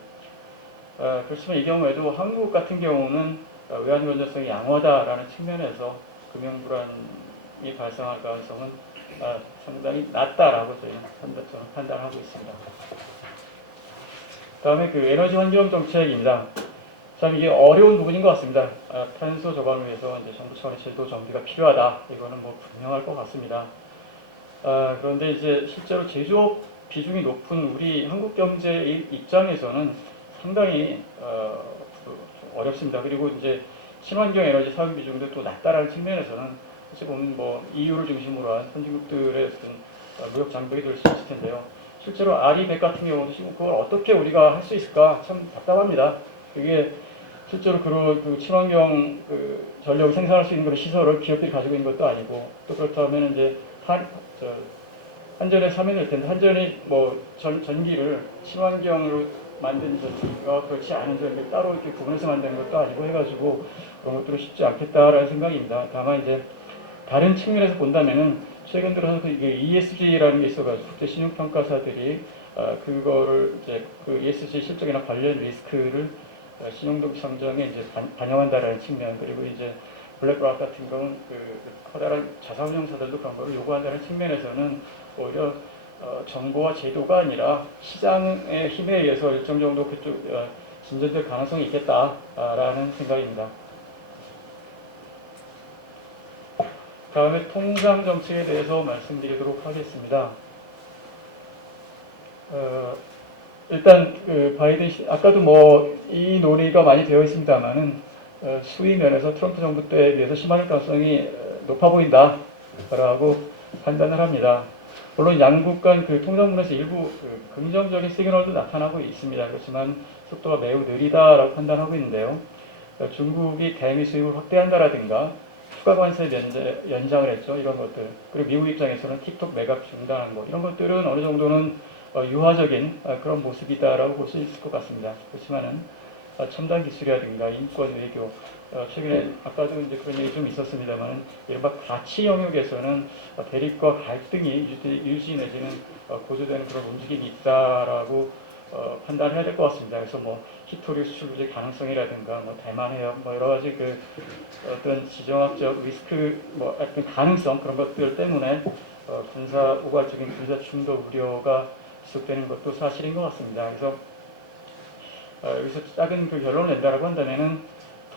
그렇지만 이 경우에도 한국 같은 경우는 외환 건전성이 양호하다라는 측면에서 금융 불안이 발생할 가능성은 상당히 낮다라고 저희는 판단하고 있습니다. 다음에 그 에너지 환경 정책입니다. 참 이게 어려운 부분인 것 같습니다. 탄소 저감을 위해서 이제 정부 차원의 제도 정비가 필요하다. 이거는 뭐 분명할 것 같습니다. 그런데 이제 실제로 제조업 비중이 높은 우리 한국 경제의 입장에서는 상당히 어렵습니다. 그리고 이제 친환경 에너지 사용 비중도 또 낮다라는 측면에서는 어찌 보면 뭐 EU를 중심으로 한 선진국들의 어떤 무역 장벽이 될 수 있을 텐데요. 실제로 아리백 같은 경우도 지금 그걸 어떻게 우리가 할 수 있을까 참 답답합니다. 그게 실제로 그 친환경 전력을 생산할 수 있는 그런 시설을 기업들이 가지고 있는 것도 아니고 또 그렇다면 이제 한전에 사면 될 텐데 한전이 뭐 전기를 친환경으로 만든 전기가 그렇지 않은 전기를 따로 이렇게 구분해서 만드는 것도 아니고 해가지고 그런 것들은 쉽지 않겠다라는 생각입니다. 다만 이제 다른 측면에서 본다면은 최근 들어서 이게 ESG라는 게 있어가지고 국제 신용평가사들이 그거를 이제 그 ESG 실적이나 관련 리스크를 신용등 상정에 이제 반영한다라는 측면 그리고 이제 블랙락 같은 경우는 그 커다란 자산운용사들도 그런 걸 요구한다는 측면에서는 오히려 정보와 제도가 아니라 시장의 힘에 의해서 일정 정도 그쪽 진전될 가능성이 있겠다라는 생각입니다. 다음에 통상 정책에 대해서 말씀드리도록 하겠습니다. 일단 바이든 아까도 뭐 이 논의가 많이 되어 있습니다만은 수위 면에서 트럼프 정부 때에 비해서 심화될 가능성이 높아 보인다라고 판단을 합니다. 물론 양국 간 통상문에서 일부 긍정적인 시그널도 나타나고 있습니다. 그렇지만 속도가 매우 느리다라고 판단하고 있는데요. 중국이 대미 수입을 확대한다라든가 추가 관세 연장을 했죠. 이런 것들. 그리고 미국 입장에서는 틱톡 매각 중단한 거 이런 것들은 어느 정도는 유화적인 그런 모습이다라고 볼 수 있을 것 같습니다. 그렇지만은 첨단 기술이라든가 인권 외교 최근에 아까도 이제 그런 얘기 좀 있었습니다만 이른바 가치 영역에서는 대립과 갈등이 유지 내지는 고조되는 그런 움직임이 있다라고 판단해야 될 것 같습니다. 그래서 뭐 히토리 수출 규제 가능성이라든가 뭐 대만 해협 뭐 여러 가지 어떤 지정학적 리스크 뭐 어떤 가능성 그런 것들 때문에 군사 우발적인 군사 충돌 우려가 지속되는 것도 사실인 것 같습니다. 그래서 여기서 작은 결론을 낸다라고 한다면은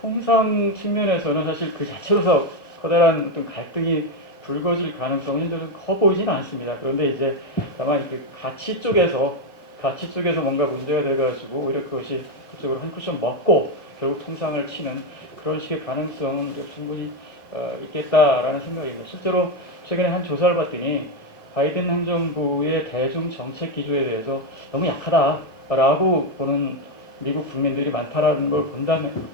통상 측면에서는 사실 그 자체로서 커다란 어떤 갈등이 불거질 가능성은 좀 커 보이지는 않습니다. 그런데 이제 다만 가치 쪽에서 뭔가 문제가 돼가지고 오히려 그것이 그쪽으로 한 쿠션 먹고 결국 통상을 치는 그런 식의 가능성은 충분히 있겠다라는 생각입니다. 실제로 최근에 한 조사를 봤더니 바이든 행정부의 대중 정책 기조에 대해서 너무 약하다라고 보는 미국 국민들이 많다라는 걸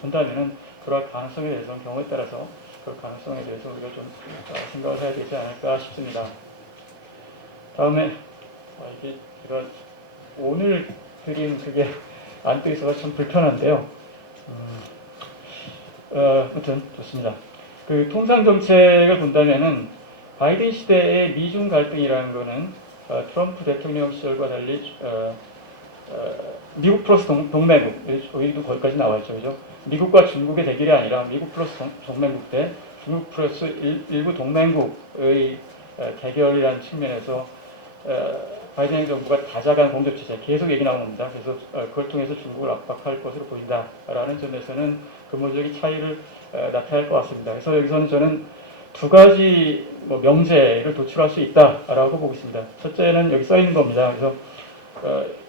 본다면은 그럴 가능성에 대해서는 경우에 따라서 그럴 가능성에 대해서 우리가 좀 생각을 해야 되지 않을까 싶습니다. 다음에 이게 제가 오늘 드린 그게 안 떠 있어서 좀 불편한데요. 아무튼 좋습니다. 통상 정책을 본다면은 바이든 시대의 미중 갈등이라는 거는 트럼프 대통령 시절과 달리 미국 플러스 동맹국 여기도 거기까지 나와 있죠, 그죠? 미국과 중국의 대결이 아니라 미국 플러스 동맹국 대 중국 플러스 일부 동맹국의 대결이라는 측면에서 바이든 행정부가 다자간 공접 체제 계속 얘기 나옵니다. 그래서 그걸 통해서 중국을 압박할 것으로 보인다라는 점에서는 근본적인 차이를 나타낼 것 같습니다. 그래서 여기서는 저는 두 가지 명제를 도출할 수 있다라고 보고 있습니다. 첫째는 여기 써 있는 겁니다. 그래서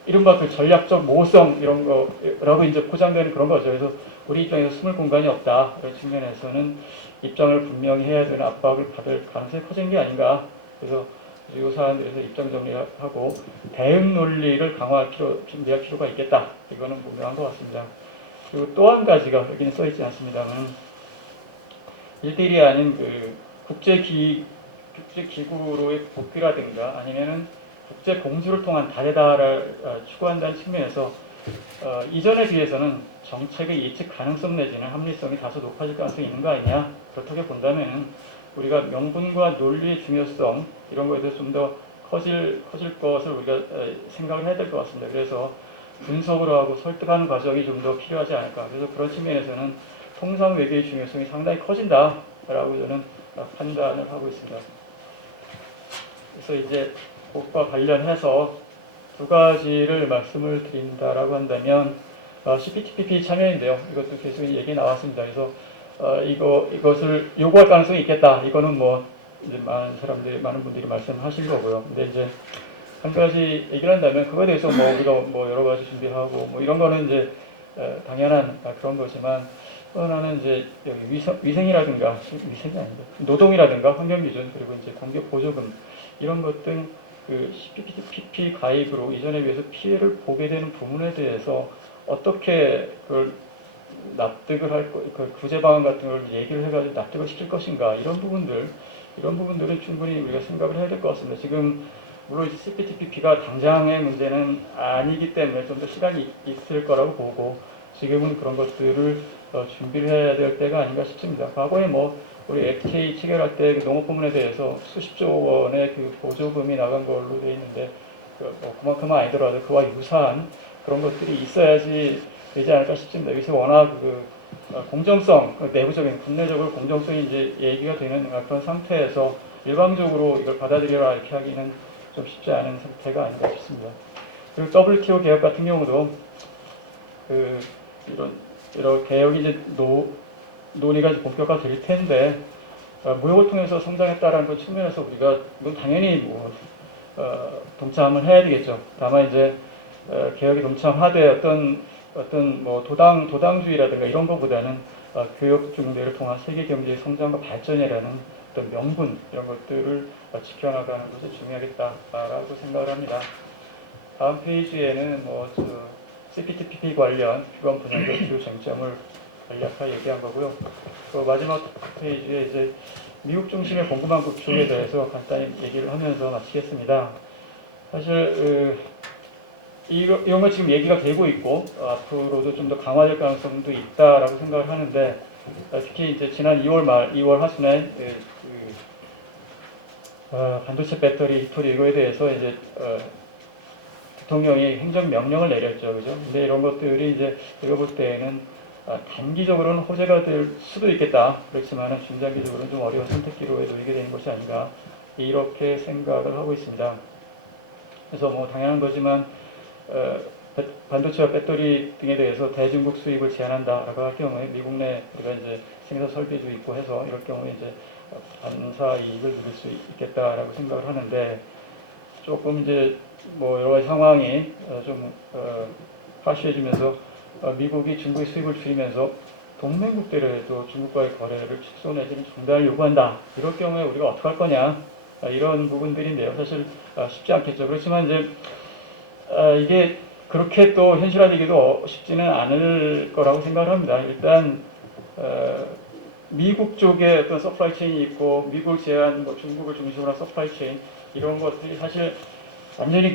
이른바 전략적 모호성 이런 거라고 이제 포장되는 그런 거죠. 그래서 우리 입장에서 숨을 공간이 없다. 그런 측면에서는 입장을 분명히 해야 되는 압박을 받을 가능성이 커진 게 아닌가. 그래서 이 사안들에서 입장 정리하고 대응 논리를 준비할 필요가 있겠다. 이거는 분명한 것 같습니다. 그리고 또 한 가지가 여기는 써 있지 않습니다만 1대1이 아닌 국제기구로의 복귀라든가 아니면은 국제 공조를 통한 다재다를 추구한다는 측면에서 이전에 비해서는 정책의 예측 가능성 내지는 합리성이 다소 높아질 가능성이 있는 거 아니냐. 그렇게 본다면 우리가 명분과 논리의 중요성 이런 거에 대해서 좀 더 커질 것을 우리가 생각을 해야 될 것 같습니다. 그래서 분석을 하고 설득하는 과정이 좀 더 필요하지 않을까. 그래서 그런 측면에서는 통상 외교의 중요성이 상당히 커진다라고 저는 판단을 하고 있습니다. 그래서 이제 그것과 관련해서 두 가지를 말씀을 드린다라고 한다면 CPTPP 참여인데요. 이것도 계속 얘기 나왔습니다. 그래서 이것을 요구할 가능성이 있겠다. 이거는 뭐 이제 많은 분들이 말씀하신 거고요. 근데 이제 한 가지 얘기를 한다면 그거에 대해서 우리가 여러 가지 준비하고 이런 거는 이제 당연한 그런 거지만 또 하나는 이제 여기 위생이라든가 위생이 아닌데 노동이라든가 환경 기준 그리고 이제 공개 보조금 이런 것들 그 CPTPP 가입으로 이전에 비해서 피해를 보게 되는 부분에 대해서 어떻게 그걸 납득을 그 구제 방안 같은 걸 얘기를 해가지고 납득을 시킬 것인가 이런 부분들은 충분히 우리가 생각을 해야 될 것 같습니다. 지금 물론 CPTPP가 당장의 문제는 아니기 때문에 좀 더 시간이 있을 거라고 보고 지금은 그런 것들을 준비를 해야 될 때가 아닌가 싶습니다. 과거에 뭐 우리 FTA 체결할 때그 농업 부문에 대해서 수십조 원의 그 보조금이 나간 걸로 되어 있는데 뭐 그만큼은 아니더라도 그와 유사한 그런 것들이 있어야지 되지 않을까 싶습니다. 여기서 워낙 공정성, 내부적인 국내적으로 공정성이 이제 얘기가 되는 그런 상태에서 일방적으로 이걸 받아들여라 이렇게 하기는 좀 쉽지 않은 상태가 아닌가 싶습니다. 그리고 WTO 개혁 같은 경우도 이런 개혁이 이제 논의가 이제 본격화될 텐데 무역을 통해서 성장했다라는 그 측면에서 우리가 이건 당연히 동참을 해야 되겠죠. 다만 이제 개혁이 동참하되 어떤 뭐 도당주의라든가 이런 것보다는 교역 중대를 통한 세계 경제의 성장과 발전이라는 어떤 명분 이런 것들을 지켜나가는 것이 중요하겠다라고 생각을 합니다. 다음 페이지에는 CPTPP 관련 주관 분야별 주요 쟁점을 간략하게 얘기한 거고요. 그 마지막 페이지에 이제 미국 중심의 공급망 구축에 대해서 간단히 얘기를 하면서 마치겠습니다. 사실 이런 거 지금 얘기가 되고 있고 앞으로도 좀 더 강화될 가능성도 있다라고 생각을 하는데 특히 이제 지난 2월 하순에 반도체 배터리 히토리 이거에 대해서 이제 대통령이 행정명령을 내렸죠, 그죠? 근데 이런 것들이 이제 제가 볼 때에는 단기적으로는 호재가 될 수도 있겠다. 그렇지만 중장기적으로는 좀 어려운 선택기로에 놓이게 되는 것이 아닌가 이렇게 생각을 하고 있습니다. 그래서 뭐 당연한 거지만 반도체와 배터리 등에 대해서 대중국 수입을 제한한다라고 할 경우에 미국 내 우리가 이제 생산 설비도 있고 해서 이럴 경우에 이제 반사 이익을 누릴 수 있겠다라고 생각을 하는데 조금 이제 뭐 여러 가지 상황이 좀 화시해지면서 미국이 중국의 수입을 줄이면서 동맹국들에도 중국과의 거래를 축소 내지는 중단을 요구한다. 이럴 경우에 우리가 어떻게 할 거냐 이런 부분들인데요. 사실 쉽지 않겠죠. 그렇지만 이제 이게 그렇게 또 현실화되기도 쉽지는 않을 거라고 생각을 합니다. 일단 미국 쪽에 어떤 서플라이 체인이 있고 미국을 제외한 중국을 중심으로 한 서플라이 체인 이런 것들이 사실 완전히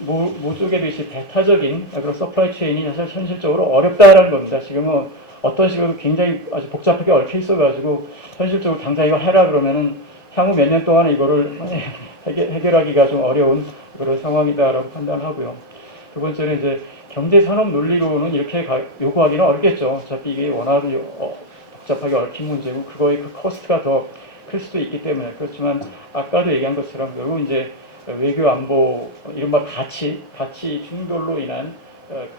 모 쪽에 비시 배타적인 그런 서플라이 체인이 사실 현실적으로 어렵다라는 겁니다. 지금은 어떤 식으로 굉장히 아주 복잡하게 얽혀 있어가지고 현실적으로 당장 이거 해라 그러면은 향후 몇 년 동안 이거를 해결하기가 좀 어려운 그런 상황이다라고 판단하고요. 두 번째는 이제 경제산업 논리로는 이렇게 요구하기는 어렵겠죠. 어차피 이게 워낙 복잡하게 얽힌 문제고 그거의 그 코스트가 더 클 수도 있기 때문에 그렇지만 아까도 얘기한 것처럼 결국 이제 외교 안보 이른바 가치 충돌로 인한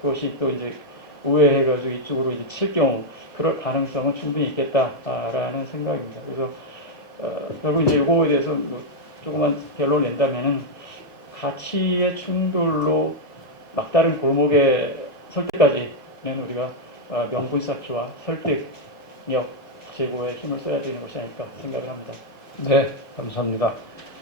그것이 또 이제 우회해가지고 이쪽으로 이제 칠 경우 그럴 가능성은 충분히 있겠다라는 생각입니다. 그래서 결국 이제 이거에 대해서 조그만 결론을 낸다면은 가치의 충돌로 막다른 골목에 설 때까지는 우리가 명분 쌓기와 설득력 제고에 힘을 써야 되는 것이 아닐까 생각을 합니다. 네, 감사합니다.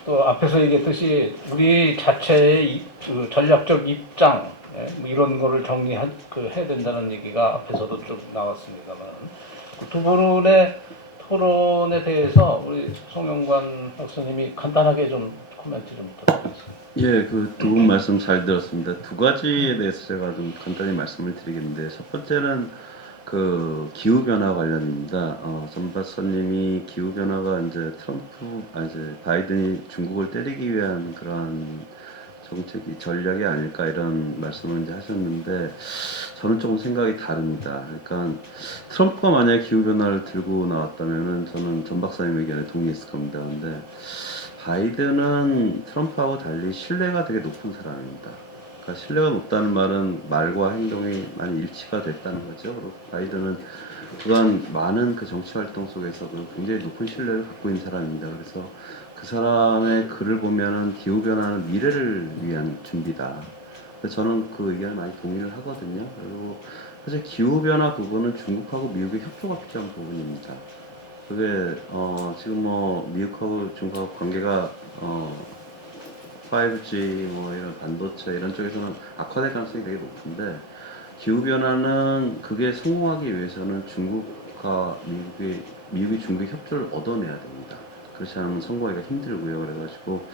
또 앞에서 얘기했듯이 우리 자체의 전략적 입장 뭐 이런 거를 해야 된다는 얘기가 앞에서도 좀 나왔습니다만 두 분의 토론에 대해서 우리 송영관 박사님이 간단하게 좀 코멘트 좀 부탁드리겠습니다. 예, 그 두 분 말씀 잘 들었습니다. 두 가지에 대해서 제가 좀 간단히 말씀을 드리겠는데 첫 번째는 그 기후 변화 관련입니다. 전 박사님이 기후 변화가 이제 이제 바이든이 중국을 때리기 위한 그러한 정책이 전략이 아닐까 이런 말씀을 이제 하셨는데 저는 조금 생각이 다릅니다. 그러니까 트럼프가 만약 기후 변화를 들고 나왔다면은 저는 전 박사님 의견에 동의했을 겁니다. 근데 바이든은 트럼프하고 달리 신뢰가 되게 높은 사람입니다. 그러니까 신뢰가 높다는 말은 말과 행동이 많이 일치가 됐다는 거죠. 그리고 바이든은 그간 많은 그 정치 활동 속에서도 굉장히 높은 신뢰를 갖고 있는 사람입니다. 그래서 그 사람의 글을 보면은 기후 변화는 미래를 위한 준비다. 그래서 저는 그 의견을 많이 동의를 하거든요. 그리고 사실 기후변화 부분은 중국하고 미국의 협조가 필요한 부분입니다. 그게 지금 뭐 미국하고 중국하고 관계가 5G 뭐 이런 반도체 이런 쪽에서는 악화될 가능성이 되게 높은데 기후변화는 그게 성공하기 위해서는 중국과 미국이 중국의 협조를 얻어내야 됩니다. 그렇지 않으면 성공하기가 힘들고요. 그래가지고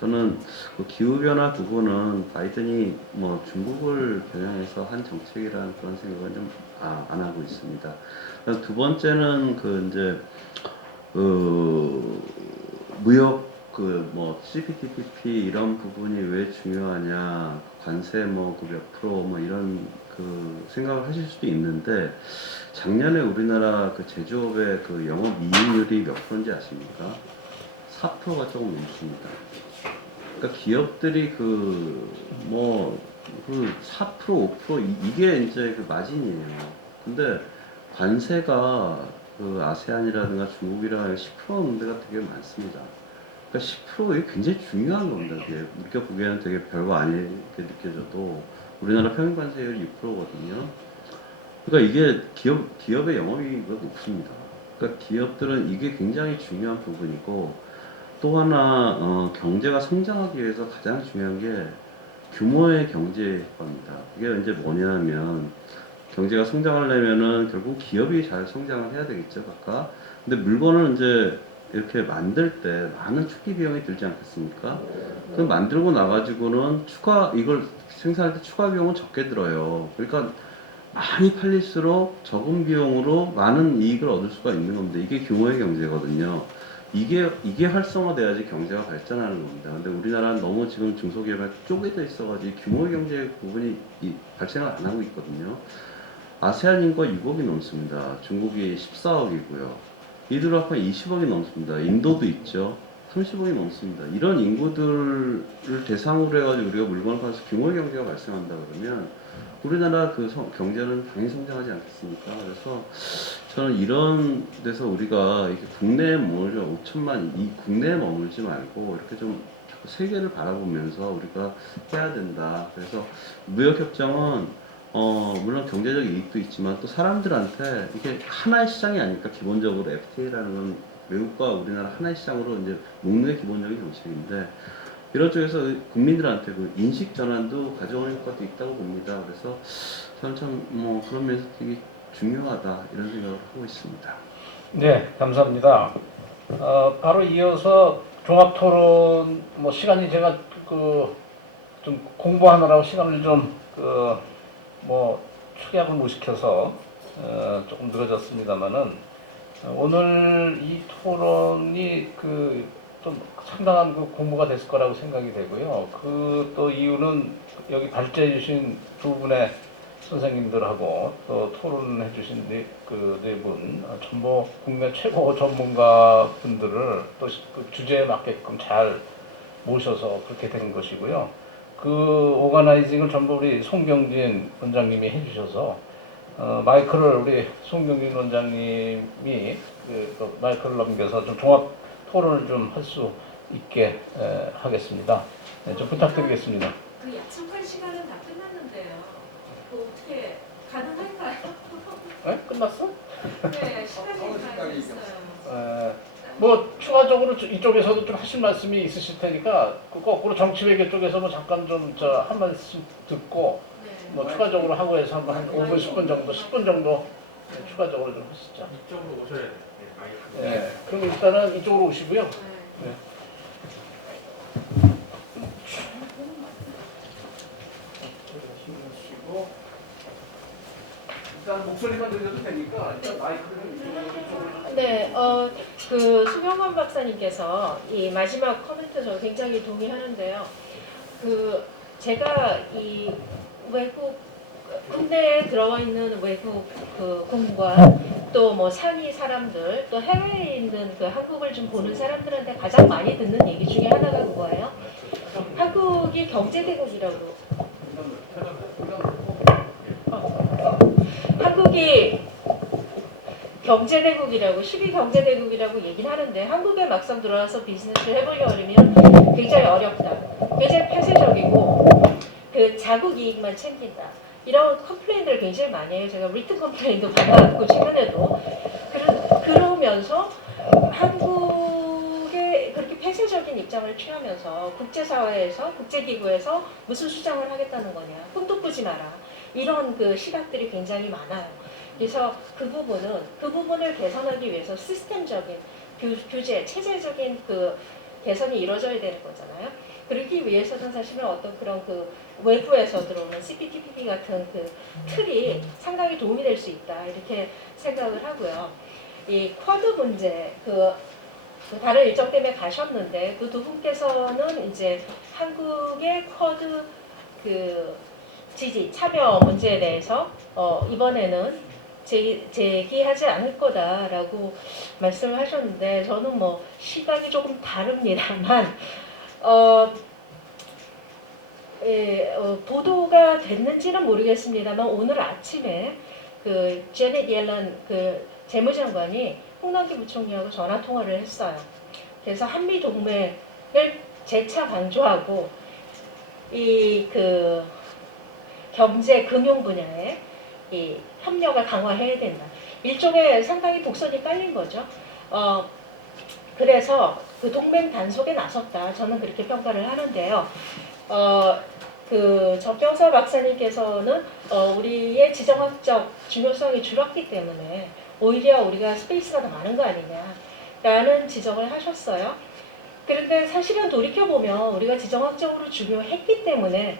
저는 그 기후변화 부분은 바이든이 뭐 중국을 겨냥해서 한 정책이라는 그런 생각은 좀 안 하고 있습니다. 두 번째는 그 이제 무역 그 뭐 CPTPP 이런 부분이 왜 중요하냐 관세 뭐 그 몇 프로 뭐 이런 그 생각을 하실 수도 있는데 작년에 우리나라 그 제조업의 그 영업 이익률이 몇 프로인지 아십니까? 4%가 조금 넘습니다. 그러니까 기업들이 그 4%, 5% 이게 이제 그 마진이에요. 근데 관세가 그 아세안이라든가 중국이랑 10% 넘는 데가 되게 많습니다. 그러니까 10% 이게 굉장히 중요한 겁니다. 그게 우리가 보기에는 되게 별거 아니게 느껴져도 우리나라 평균 관세율이 6%거든요. 그러니까 이게 기업의 영업이익이 높습니다. 그러니까 기업들은 이게 굉장히 중요한 부분이고 또 하나 경제가 성장하기 위해서 가장 중요한 게 규모의 경제 효과입니다. 이게 이제 뭐냐면 경제가 성장하려면은 결국 기업이 잘 성장을 해야 되겠죠, 각각. 근데 물건을 이제 이렇게 만들 때 많은 초기 비용이 들지 않겠습니까? 그 만들고 나가지고는 이걸 생산할 때 추가 비용은 적게 들어요. 그러니까 많이 팔릴수록 적은 비용으로 많은 이익을 얻을 수가 있는 겁니다. 이게 규모의 경제거든요. 이게 활성화돼야지 경제가 발전하는 겁니다. 근데 우리나라는 너무 지금 중소기업에 쪼개져 있어가지고 규모의 경제 부분이 발생을 안 하고 있거든요. 아세안 인구가 6억이 넘습니다. 중국이 14억이고요. 이들 합한 20억이 넘습니다. 인도도 있죠. 30억이 넘습니다. 이런 인구들을 대상으로 해가지고 우리가 물건을 팔아서 규모의 경제가 발생한다 그러면 우리나라 그 경제는 당연히 성장하지 않겠습니까? 그래서 저는 이런 데서 우리가 이렇게 국내에 머물러 5천만 이 국내에 머물지 말고 이렇게 좀 세계를 바라보면서 우리가 해야 된다. 그래서 무역협정은 물론 경제적 이익도 있지만 또 사람들한테 이게 하나의 시장이 아닐까. 기본적으로 FTA라는 건 외국과 우리나라 하나의 시장으로 이제 묶는 게 기본적인 정책인데 이런 쪽에서 국민들한테 그 인식 전환도 가져오는 효과도 있다고 봅니다. 그래서 저는 참 뭐 그런 면에서 되게 중요하다 이런 생각을 하고 있습니다. 네, 감사합니다. 바로 이어서 종합토론 뭐 시간이 제가 좀 공부하느라고 시간을 좀 축약을 못 시켜서 조금 늦어졌습니다만은 오늘 이 토론이 좀 상당한 공부가 됐을 거라고 생각이 되고요. 또 이유는 여기 발제해 주신 두 분의 선생님들하고 또 토론해 주신 네 분, 전부 국내 최고 전문가 분들을 또 그 주제에 맞게끔 잘 모셔서 그렇게 된 것이고요. 그 오가나이징을 전부 우리 송경진 원장님이 해주셔서 마이크를 우리 송경진 원장님이 마이크를 넘겨서 좀 종합 토론을 좀 할 수 있게 하겠습니다. 네, 좀 부탁드리겠습니다. 그 약속한 시간은 다 끝났는데요. 그 어떻게 가능할까요? 네? 끝났어? 네, 시간이 다 됐어요. 뭐 추가적으로 이쪽에서도 좀 하실 말씀이 있으실 테니까 거꾸로 정치외교 쪽에서 뭐 잠깐 좀 한 말씀 듣고 네. 뭐 추가적으로 하고 해서 한 5분, 10분 정도, 10분 정도 추가적으로 좀 하시죠. 이쪽으로 오셔야 돼요. 네, 네, 그럼 일단은 이쪽으로 오시고요. 네. 쉬고 일단 목소리만 들려도 되니까 일단 마이크를 이쪽으로 네, 그 수명환 박사님께서 이 마지막 코멘트 저 굉장히 동의하는데요. 제가 이 외국 국내에 들어와 있는 외국 공무관 또 뭐 상위 사람들 또 해외에 있는 한국을 좀 보는 사람들한테 가장 많이 듣는 얘기 중에 하나가 그거예요. 한국이 경제대국이라고. 한국이 경제대국이라고 12경제대국이라고 얘기를 하는데 한국에 막상 들어와서 비즈니스를 해보려고 하면 굉장히 어렵다. 굉장히 폐쇄적이고 자국 이익만 챙긴다. 이런 컴플레인들을 굉장히 많이 해요. 제가 리튼 컴플레인도 받아왔고 최근에도 그러면서 한국의 그렇게 폐쇄적인 입장을 취하면서 국제사회에서 국제기구에서 무슨 수장을 하겠다는 거냐, 꿈도 꾸지 마라, 이런 그 시각들이 굉장히 많아요. 그래서 그 부분을 개선하기 위해서 시스템적인 규제, 체제적인 그 개선이 이루어져야 되는 거잖아요. 그러기 위해서는 사실은 어떤 그런 그 외부에서 들어오는 CPTPP 같은 그 틀이 상당히 도움이 될 수 있다, 이렇게 생각을 하고요. 이 쿼드 문제, 그 다른 일정 때문에 가셨는데 그 두 분께서는 이제 한국의 쿼드 그 지지 참여 문제에 대해서 이번에는 제기하지 않을 거다라고 말씀을 하셨는데, 저는 뭐 시각이 조금 다릅니다만 보도가 됐는지는 모르겠습니다만 오늘 아침에 그 제넷 옐런 그 재무장관이 홍남기 부총리하고 전화 통화를 했어요. 그래서 한미 동맹을 재차 강조하고 이 그 경제 금융 분야에 이 협력을 강화해야 된다. 일종의 상당히 독선이 깔린 거죠. 그래서 그 동맹 단속에 나섰다, 저는 그렇게 평가를 하는데요. 그 정병서 박사님께서는 우리의 지정학적 중요성이 줄었기 때문에 오히려 우리가 스페이스가 더 많은 거 아니냐라는 지적을 하셨어요. 그런데 사실은 돌이켜보면 우리가 지정학적으로 중요했기 때문에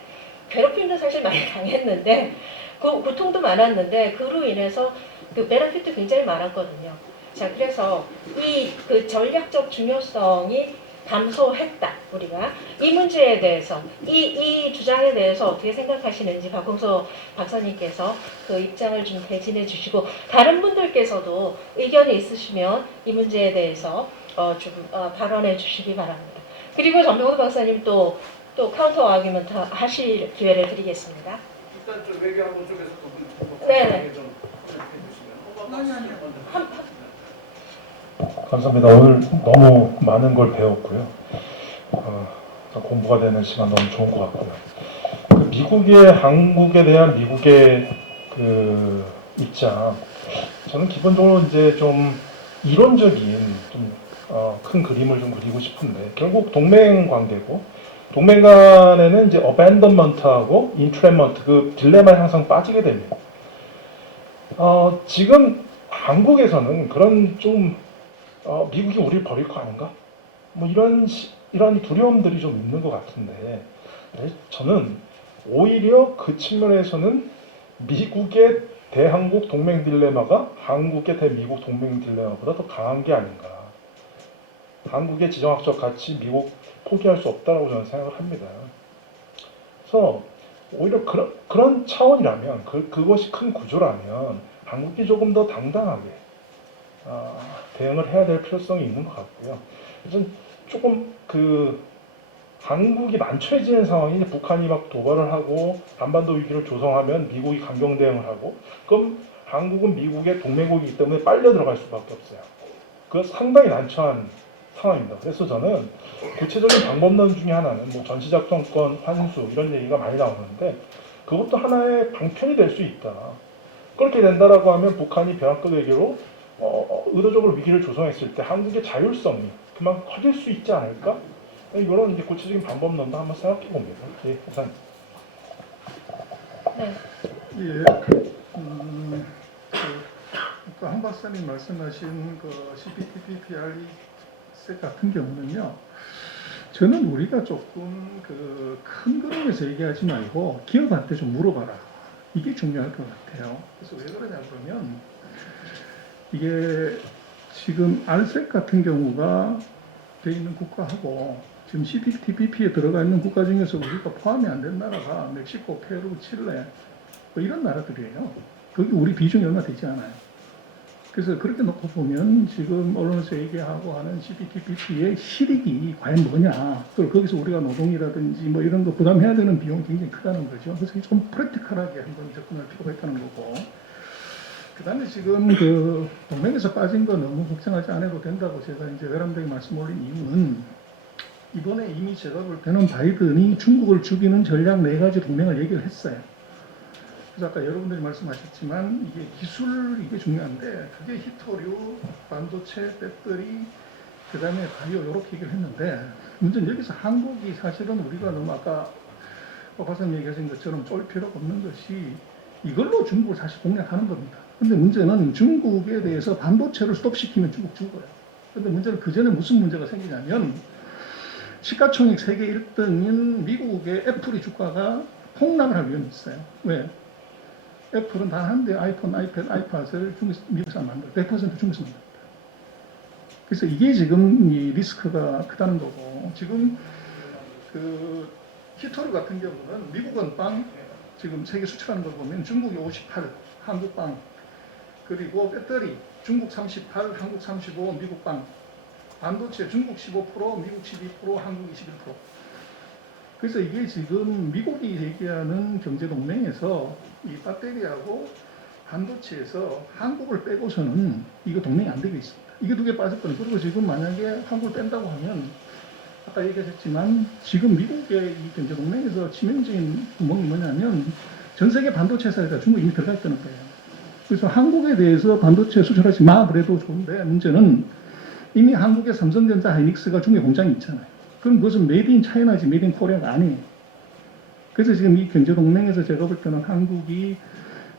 괴롭힘도 사실 많이 당했는데, 고통도 많았는데 그로 인해서 그 베네핏도 굉장히 많았거든요. 자, 그래서 이 그 전략적 중요성이 감소했다. 우리가 이 문제에 대해서 이 주장에 대해서 어떻게 생각하시는지 박홍서 박사님께서 그 입장을 좀 대신해 주시고, 다른 분들께서도 의견이 있으시면 이 문제에 대해서 좀 발언해 주시기 바랍니다. 그리고 정병호 박사님 또 카운터 아규먼트 하실 기회를 드리겠습니다. 일단 좀 외교안보 쪽에서 네네. 좀 해주시면. 감사합니다. 오늘 너무 많은 걸 배웠고요. 공부가 되는 시간 너무 좋은 것 같고요. 그 미국의 한국에 대한 미국의 그 입장, 저는 기본적으로 이제 좀 이론적인 좀 큰 그림을 좀 그리고 싶은데, 결국 동맹 관계고, 동맹 간에는 이제 어벤던먼트하고 인트레먼트, 그 딜레마에 항상 빠지게 됩니다. 지금 한국에서는 그런 좀 미국이 우리를 버릴 거 아닌가? 뭐 이런 두려움들이 좀 있는 것 같은데, 저는 오히려 그 측면에서는 미국의 대한국 동맹 딜레마가 한국의 대미국 동맹 딜레마보다 더 강한 게 아닌가. 한국의 지정학적 가치 미국 포기할 수 없다라고 저는 생각을 합니다. 그래서 오히려 그런 차원이라면, 그것이 큰 구조라면 한국이 조금 더 당당하게 대응을 해야 될 필요성이 있는 것 같고요. 그래서 조금 한국이 난처해지는 상황이, 북한이 막 도발을 하고 한반도 위기를 조성하면 미국이 강경 대응을 하고, 그럼 한국은 미국의 동맹국이기 때문에 빨려 들어갈 수밖에 없어요. 그거 상당히 난처한 상황입니다. 그래서 저는 구체적인 방법론 중에 하나는 뭐 전시작전권 환수 이런 얘기가 많이 나오는데, 그것도 하나의 방편이 될 수 있다. 그렇게 된다라고 하면 북한이 벼랑끝 외교로 의도적으로 위기를 조성했을 때 한국의 자율성이 그만큼 커질 수 있지 않을까? 이거는 이제 구체적인 방법론도 한번 생각해 봅니다. 예, 이상. 네. 예, 아까 한 박사님 말씀하신 그 CPTPP 같은 경우는요, 저는 우리가 조금 그 큰 그림에서 얘기하지 말고 기업한테 좀 물어봐라, 이게 중요할 것 같아요. 그래서 왜 그러냐 그러면, 이게 지금 RCEP 같은 경우가 돼 있는 국가하고 지금 CPTPP에 들어가 있는 국가 중에서 우리가 포함이 안 된 나라가 멕시코, 페루, 칠레 뭐 이런 나라들이에요. 거기 우리 비중이 얼마 되지 않아요. 그래서 그렇게 놓고 보면 지금 언론에서 얘기하고 하는 CPTPP의 실익이 과연 뭐냐, 또 거기서 우리가 노동이라든지 뭐 이런 거 부담해야 되는 비용이 굉장히 크다는 거죠. 그래서 좀 프랙티컬하게 한번 접근할 필요가 있다는 거고, 그 다음에 지금 그 동맹에서 빠진 거 너무 걱정하지 않아도 된다고 제가 이제 여러분들에게 말씀 올린 이유는, 이번에 이미 제가 볼 때는 바이든이 중국을 죽이는 전략 4가지 동맹을 얘기를 했어요. 그래서 아까 여러분들이 말씀하셨지만 이게 기술 이게 중요한데 그게 히토류, 반도체, 배터리, 그다음에 바이오 이렇게 얘기를 했는데 문제는 여기서 한국이 사실은 우리가 너무 아까 박사님 얘기하신 것처럼 쫄 필요가 없는 것이 이걸로 중국을 사실 공략하는 겁니다. 근데 문제는 중국에 대해서 반도체를 스톱시키면 중국 죽어요. 근데 문제는 그 전에 무슨 문제가 생기냐면 시가총액 세계 1등인 미국의 애플이 주가가 폭락을 할 위험이 있어요. 왜? 애플은 단 한 대 아이폰, 아이패드, 아이팟을 미국에서 안 만들어요. 100% 중국에서 만듭니다. 그래서 이게 지금 이 리스크가 크다는 거고 지금 그 히토류 같은 경우는 미국은 빵 지금 세계 수출하는 걸 보면 중국이 58, 한국 빵 그리고 배터리 중국 38, 한국 35, 미국 빵 반도체 중국 15%, 미국 12%, 한국 21%. 그래서 이게 지금 미국이 얘기하는 경제동맹에서 이 배터리하고 반도체에서 한국을 빼고서는 이거 동맹이 안 되고 있습니다. 이게 두 개 빠졌거든요. 그리고 지금 만약에 한국을 뺀다고 하면 아까 얘기하셨지만 지금 미국의 이 경제동맹에서 치명적인 구멍이 뭐냐면 전 세계 반도체 회사가 중국에 이미 들어가 있다는 거예요. 그래서 한국에 대해서 반도체 수출하지 마 그래도 좋은데 문제는 이미 한국의 삼성전자 하이닉스가 중국에 공장이 있잖아요. 그럼 그것은 메이드 인 차이나지 메이드 인 코리아가 아니에요. 그래서 지금 이 경제동맹에서 제가 볼 때는 한국이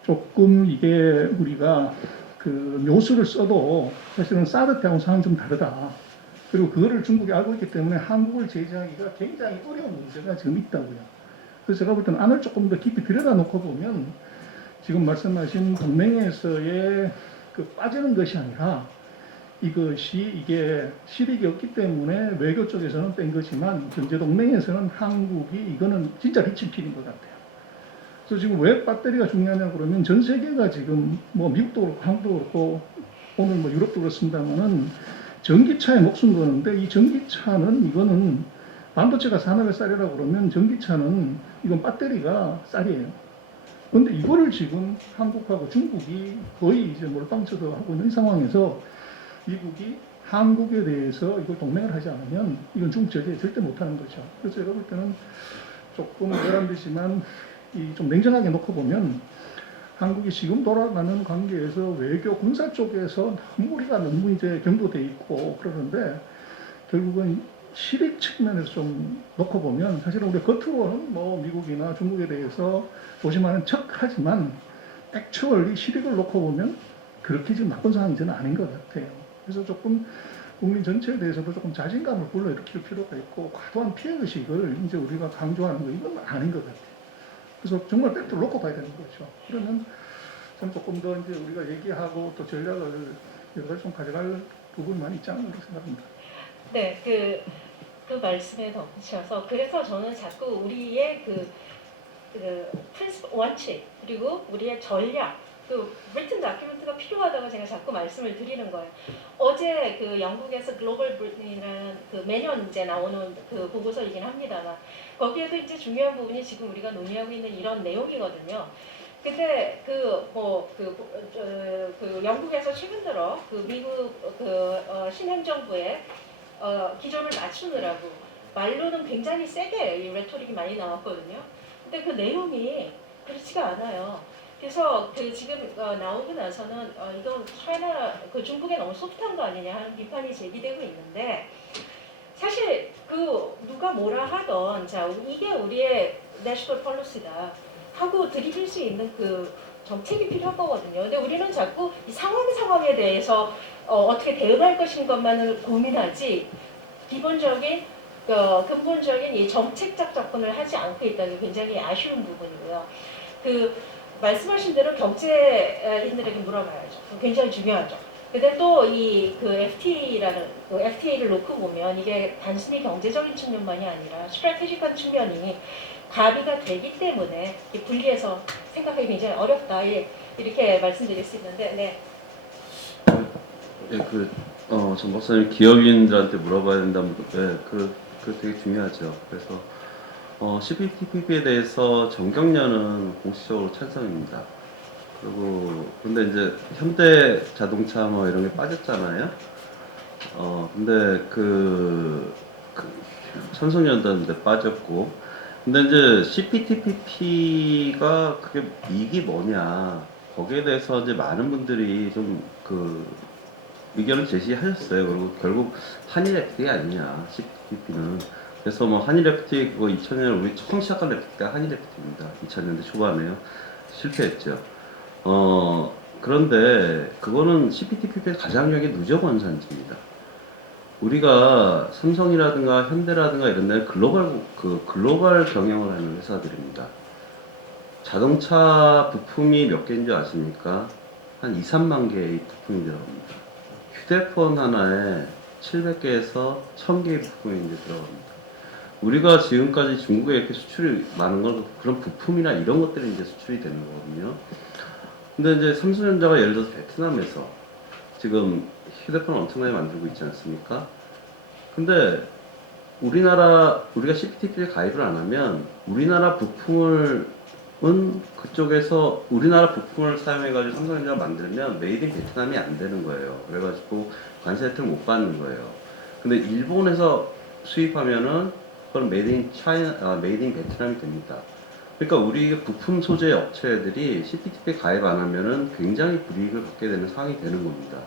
조금 이게 우리가 그 묘수를 써도 사실은 사드 때하고 상황이 좀 다르다. 그리고 그거를 중국이 알고 있기 때문에 한국을 제재하기가 굉장히 어려운 문제가 지금 있다고요. 그래서 제가 볼 때는 안을 조금 더 깊이 들여다놓고 보면 지금 말씀하신 동맹에서의 그 빠지는 것이 아니라 이것이 이게 실익이 없기 때문에 외교 쪽에서는 뺀 거지만 경제동맹에서는 한국이 이거는 진짜 리치필인 것 같아요. 그래서 지금 왜 배터리가 중요하냐 그러면 전 세계가 지금 뭐 미국도 그렇고 한국도 그렇고 오늘 뭐 유럽도 그렇습니다만은 전기차에 목숨 거는데 이 전기차는 이거는 반도체가 산업의 쌀이라고 그러면 전기차는 이건 배터리가 쌀이에요. 그런데 이거를 지금 한국하고 중국이 거의 이제 몰빵쳐서 하고 있는 상황에서 미국이 한국에 대해서 이걸 동맹을 하지 않으면 이건 중국 제재 절대 못하는 거죠. 그래서 제가 볼 때는 조금 어란듯이만 좀 냉정하게 놓고 보면 한국이 지금 돌아가는 관계에서 외교 군사 쪽에서 너무 우리가 너무 이제 경도돼 있고 그러는데 결국은 실익 측면에서 좀 놓고 보면 사실은 우리 겉으로는 뭐 미국이나 중국에 대해서 조심하는 척 하지만 액추얼리 실익을 놓고 보면 그렇게 지금 나쁜 상황이 저는 아닌 것 같아요. 그래서 조금 국민 전체에 대해서도 조금 자신감을 불러일으킬 필요가 있고 과도한 피해의식을 이제 우리가 강조하는 거 이건 아닌 것 같아요. 그래서 정말 팩트를 놓고 봐야 되는 거죠. 그러면 좀 조금 더 이제 우리가 얘기하고 또 전략을 여러 가지 좀 가져갈 부분이 많이 있지 않나 그렇게 생각합니다. 네, 그 말씀에 덧붙여서 그래서 저는 자꾸 우리의 그 프린시플 원칙 그리고 우리의 전략 그 리튼 다큐멘트가 필요하다고 제가 자꾸 말씀을 드리는 거예요. 어제 그 영국에서 글로벌 브리튼이라는 그 매년 이제 나오는 그 보고서이긴 합니다만 거기에도 이제 중요한 부분이 지금 우리가 논의하고 있는 이런 내용이거든요. 근데 그 영국에서 최근 들어 그 미국 신행정부의 기조를 낮추느라고 말로는 굉장히 세게 이 레토릭이 많이 나왔거든요. 근데 그 내용이 그렇지가 않아요. 그래서 그 지금 나오고 나서는 이건 차이나 그 중국에 너무 소프트한 거 아니냐 하는 비판이 제기되고 있는데 사실 그 누가 뭐라 하던 자 이게 우리의 내셔널 폴리시다 하고 들이댈 수 있는 그 정책이 필요한 거거든요. 근데 우리는 자꾸 이 상황에 대해서 어떻게 대응할 것인 것만을 고민하지 기본적인 근본적인 이 정책적 접근을 하지 않고 있다는 게 굉장히 아쉬운 부분이고요. 그 말씀하신 대로 경제인들에게 물어봐야죠. 굉장히 중요하죠. 근데 또 이 그 FTA라는 그 FTA를 놓고 보면 이게 단순히 경제적인 측면만이 아니라 스트래테지컬 측면이 가비가 되기 때문에 분리해서 생각하기 굉장히 어렵다. 이렇게 말씀드릴 수 있는데, 네. 전 박사님 기업인들한테 물어봐야 된다면 그 되게 중요하죠. 그래서 CPTPP에 대해서 정경련은 공식적으로 찬성입니다. 그리고 근데 이제 현대 자동차 뭐 이런 게 빠졌잖아요. 근데 그 천성연단도 빠졌고 근데 이제 CPTPP가 그게 이익이 뭐냐 거기에 대해서 이제 많은 분들이 좀 그 의견을 제시하셨어요. 그리고 결국 한일 FTA 아니냐 CPTPP는. 그래서 뭐 한일 FTA 그거 2000년 우리 처음 시작한 FTA가 한일 FTA입니다. 2000년대 초반에요. 실패했죠. 그런데 그거는 CPTPP의 가장 유력한 누적 원산지입니다. 우리가 삼성이라든가 현대라든가 이런 데 글로벌 경영을 하는 회사들입니다. 자동차 부품이 몇 개인 줄 아십니까? 한 2, 3만 개의 부품이 들어갑니다. 휴대폰 하나에 700개에서 1000개의 부품이 이제 들어갑니다. 우리가 지금까지 중국에 이렇게 수출이 많은 건 그런 부품이나 이런 것들이 이제 수출이 되는 거거든요. 근데 이제 삼성전자가 예를 들어서 베트남에서 지금 휴대폰을 엄청나게 만들고 있지 않습니까? 근데 우리가 CPTP에 가입을 안 하면 우리나라 부품을 사용해가지고 삼성전자가 만들면 메이드 인 베트남이 안 되는 거예요. 그래가지고 관세 혜택을 못 받는 거예요. 근데 일본에서 수입하면은 그건 메이드 인 베트남이 됩니다. 그러니까 우리 부품 소재 업체들이 CPTP에 가입 안 하면은 굉장히 불이익을 받게 되는 상황이 되는 겁니다.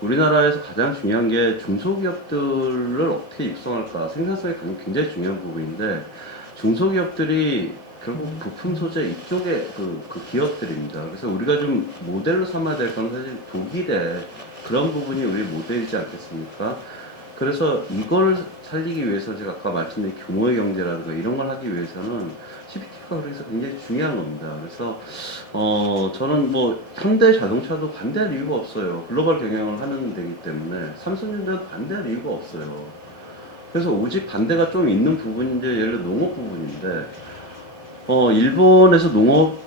우리나라에서 가장 중요한 게 중소기업들을 어떻게 육성할까 생산성이 굉장히 중요한 부분인데 중소기업들이 결국 부품 소재 이쪽에 그 기업들입니다. 그래서 우리가 좀 모델로 삼아야 될 건 사실 독일의 그런 부분이 우리 모델이지 않겠습니까? 그래서 이걸 살리기 위해서 제가 아까 말씀드린 규모의 경제라든가 이런 걸 하기 위해서는 CPTP가 그래서 굉장히 중요한 겁니다. 그래서 저는 뭐 현대 자동차도 반대할 이유가 없어요. 글로벌 경영을 하는 데이기 때문에 삼성전자도 반대할 이유가 없어요. 그래서 오직 반대가 좀 있는 부분이 이제 예를 들어 농업 부분인데 일본에서 농업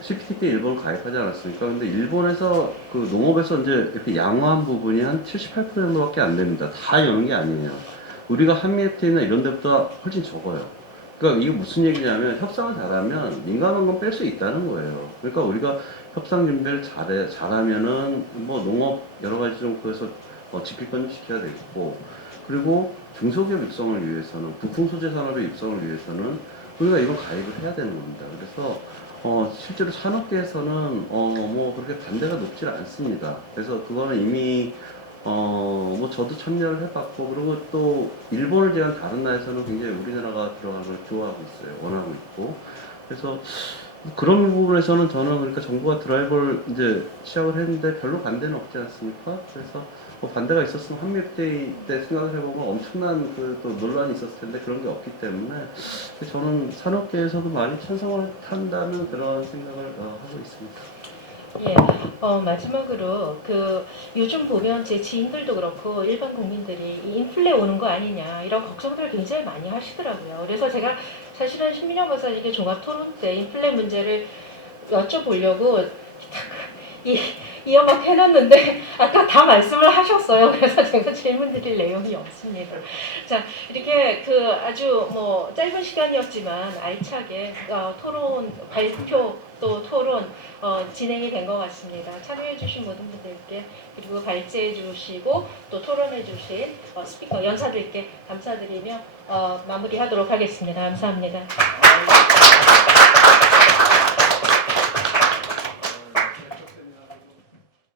CPTP 일본 가입하지 않았습니까? 근데 일본에서 그 농업에서 이제 이렇게 양호한 부분이 한 78% 정도밖에 안 됩니다. 다 여는 게 아니에요. 우리가 한미 FTA나 이런 데보다 훨씬 적어요. 그러니까 이게 무슨 얘기냐면 협상을 잘하면 민감한 건 뺄 수 있다는 거예요. 그러니까 우리가 협상 준비를 잘하면은 뭐 농업 여러 가지 좀 그래서 지킬 건 지켜야 되겠고 그리고 중소기업 육성을 위해서는 부품 소재 산업의 육성을 위해서는 우리가 이걸 가입을 해야 되는 겁니다. 그래서 실제로 산업계에서는 뭐 그렇게 반대가 높지 않습니다. 그래서 그거는 이미 뭐 저도 참여를 해봤고 그리고 또 일본을 제한 다른 나라에서는 굉장히 우리나라가 들어가는 걸 좋아하고 있어요. 원하고 있고 그래서 그런 부분에서는 저는 그러니까 정부가 드라이버를 이제 시작을 했는데 별로 반대는 없지 않습니까? 그래서 뭐 반대가 있었으면 한미 FTA 때 생각을 해보면 엄청난 그 또 논란이 있었을 텐데 그런 게 없기 때문에 저는 산업계에서도 많이 찬성을 한다는 그런 생각을 하고 있습니다. 예, 마지막으로 요즘 보면 제 지인들도 그렇고 일반 국민들이 이 인플레 오는 거 아니냐 이런 걱정들을 굉장히 많이 하시더라고요. 그래서 제가 사실은 신민영 박사님께 종합 토론 때 인플레 문제를 여쭤보려고 이어막 해놨는데 아까 다 말씀을 하셨어요. 그래서 제가 질문 드릴 내용이 없습니다. 자, 이렇게 아주 뭐 짧은 시간이었지만 알차게 토론 발표 또 토론 진행이 된 것 같습니다. 참여해주신 모든 분들께 그리고 발제해주시고 또 토론해주신 스피커 연사들께 감사드리며 마무리하도록 하겠습니다. 감사합니다.